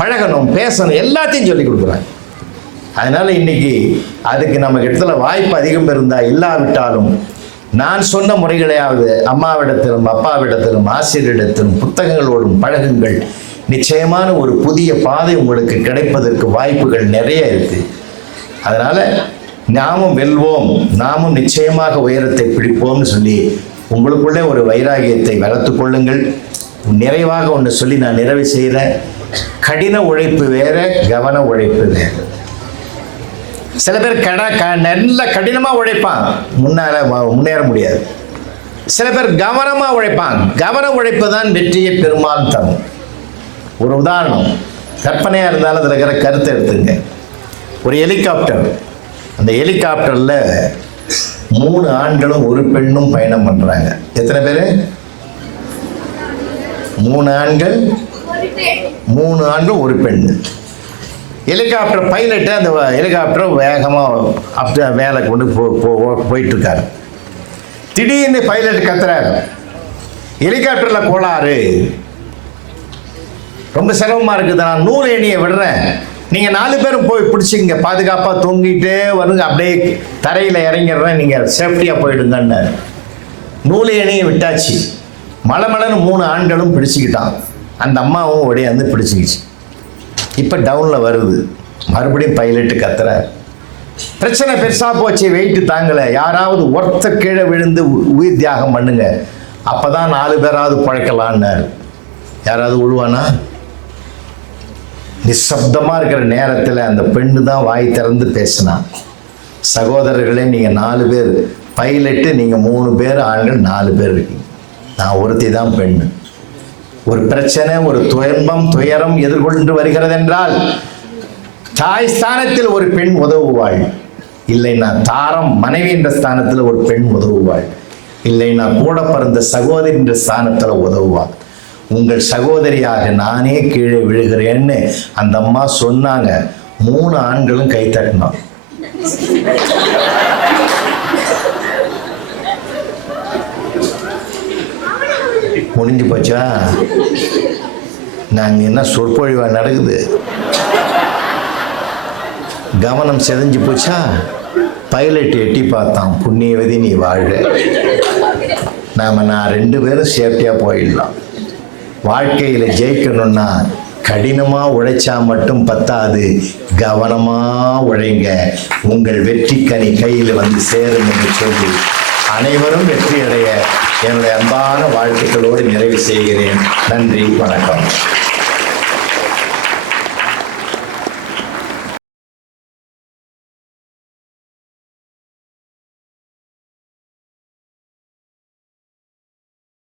பழகணும், பேசணும், எல்லாத்தையும் சொல்லி கொடுக்குறாங்க. அதனால இன்னைக்கு அதுக்கு நம்ம இடத்துல வாய்ப்பு அதிகம் இருந்தால் இல்லாவிட்டாலும் நான் சொன்ன முறைகளையாவது அம்மாவிடத்திலும் அப்பாவிடத்திலும் ஆசிரியரிடத்திலும் புத்தகங்களோடும் பழகுங்கள். நிச்சயமான ஒரு புதிய பாதை உங்களுக்கு கிடைப்பதற்கு வாய்ப்புகள் நிறைய இருக்கு. அதனால நாமும் வெல்வோம், நாமும் நிச்சயமாக உயரத்தை பிடிப்போம்னு சொல்லி உங்களுக்குள்ளே ஒரு வைராகியத்தை வளர்த்து கொள்ளுங்கள். நிறைவாக ஒன்று சொல்லி நான் நிறைவு செய்கிறேன். கடின உழைப்பு வேற, கவன உழைப்பு வேற. சில பேர் நல்ல கடினமாக உழைப்பான், முன்னேற முடியாது. சில பேர் கவனமாக உழைப்பான். கவன உழைப்பு தான் வெற்றியை பெரும்பாலும் தரும். ஒரு உதாரணம், கற்பனையாக இருந்தாலும் அதில் இருக்கிற கருத்தை எடுத்துங்க. ஒரு ஹெலிகாப்டர், அந்த ஹெலிகாப்டரில் 3 ஆண்களும் ஒரு பெண்ணும் பயணம் பண்ணுறாங்க. எத்தனை பேர்? 3 ஆண்கள், 3 ஆண்கள் ஒரு பெண். ஹெலிகாப்டர் பைலட்டு அந்த ஹெலிகாப்டரை வேகமாக மேலே கொண்டு போயிட்டுருக்காரு. திடீர்னு பைலட் கத்துறாரு, ஹெலிகாப்டரில் கோளாறு, ரொம்ப சிரமமாக இருக்குது, நான் நூல் ஏணியை விடுறேன், நீங்கள் 4 பேரும் போய் பிடிச்சிங்க, பாதுகாப்பாக தூங்கிட்டே வருங்க, அப்படியே தரையில் இறங்கிடுறேன், நீங்கள் சேஃப்டியாக போயிடுங்கன்னு. நூல் ஏணியை விட்டாச்சு. மலைன்னு 3 ஆண்களும் பிடிச்சிக்கிட்டான். அந்த அம்மாவும் உடையாந்து பிடிச்சிக்கிச்சு. இப்போ டவுனில் வருது. மறுபடியும் பைலட்டு கத்துறார், பிரச்சனை பெருசாக போச்சு, வெயிட்டு தாங்கலை, யாராவது ஒருத்தர் கீழே விழுந்து உயிர் தியாகம் பண்ணுங்க, அப்போ தான் 4 பேராவது பழைக்கலான்னார். யாராவது விழுவானா? நிசப்தமாக இருக்கிற நேரத்தில் அந்த பெண்ணு தான் வாய் திறந்து பேசினா, சகோதரர்களே, நீங்கள் 4 பேர் பைலட்டு, நீங்கள் 3 பேர் ஆண்கள், 4 பேர் இருக்கீங்க, நான் ஒருத்தி தான் பெண்ணு. ஒரு பிரச்சனை, ஒரு துயரம் எதிர்கொண்டு வருகிறது என்றால் தாய் ஸ்தானத்தில் ஒரு பெண் உதவுவாள், இல்லைன்னா தாரம் மனைவி என்ற ஸ்தானத்தில் ஒரு பெண் உதவுவாள், இல்லைன்னா கூட பிறந்த சகோதரி என்ற ஸ்தானத்தில் உதவுவாள். உங்கள் சகோதரியாக நானே கீழே விழுகிறேன்னு அந்த அம்மா சொன்னாங்க. 3 ஆண்களும் கை தட்டினோம். முடிஞ்சு போச்சா? நாங்கள் என்ன சொற்பொழிவா நடக்குது? கவனம் செதஞ்சு போச்சா? பைலட் எட்டி பார்த்தான், புண்ணியவதி நீ வாழ்க, நான் 2 பேரும் சேஃப்டியாக போயிடலாம். வாழ்க்கையில் ஜெயிக்கணும்னா கடினமாக உழைச்சா மட்டும் பத்தாது, கவனமாக உழைங்க, உங்கள் வெற்றி கனி கையில் வந்து சேரும் என்று சொல்லி அனைவரும் வெற்றி அடைய என்னுடைய அன்பான வாழ்த்துக்களோடு நிறைவு செய்கிறேன். நன்றி, வணக்கம்.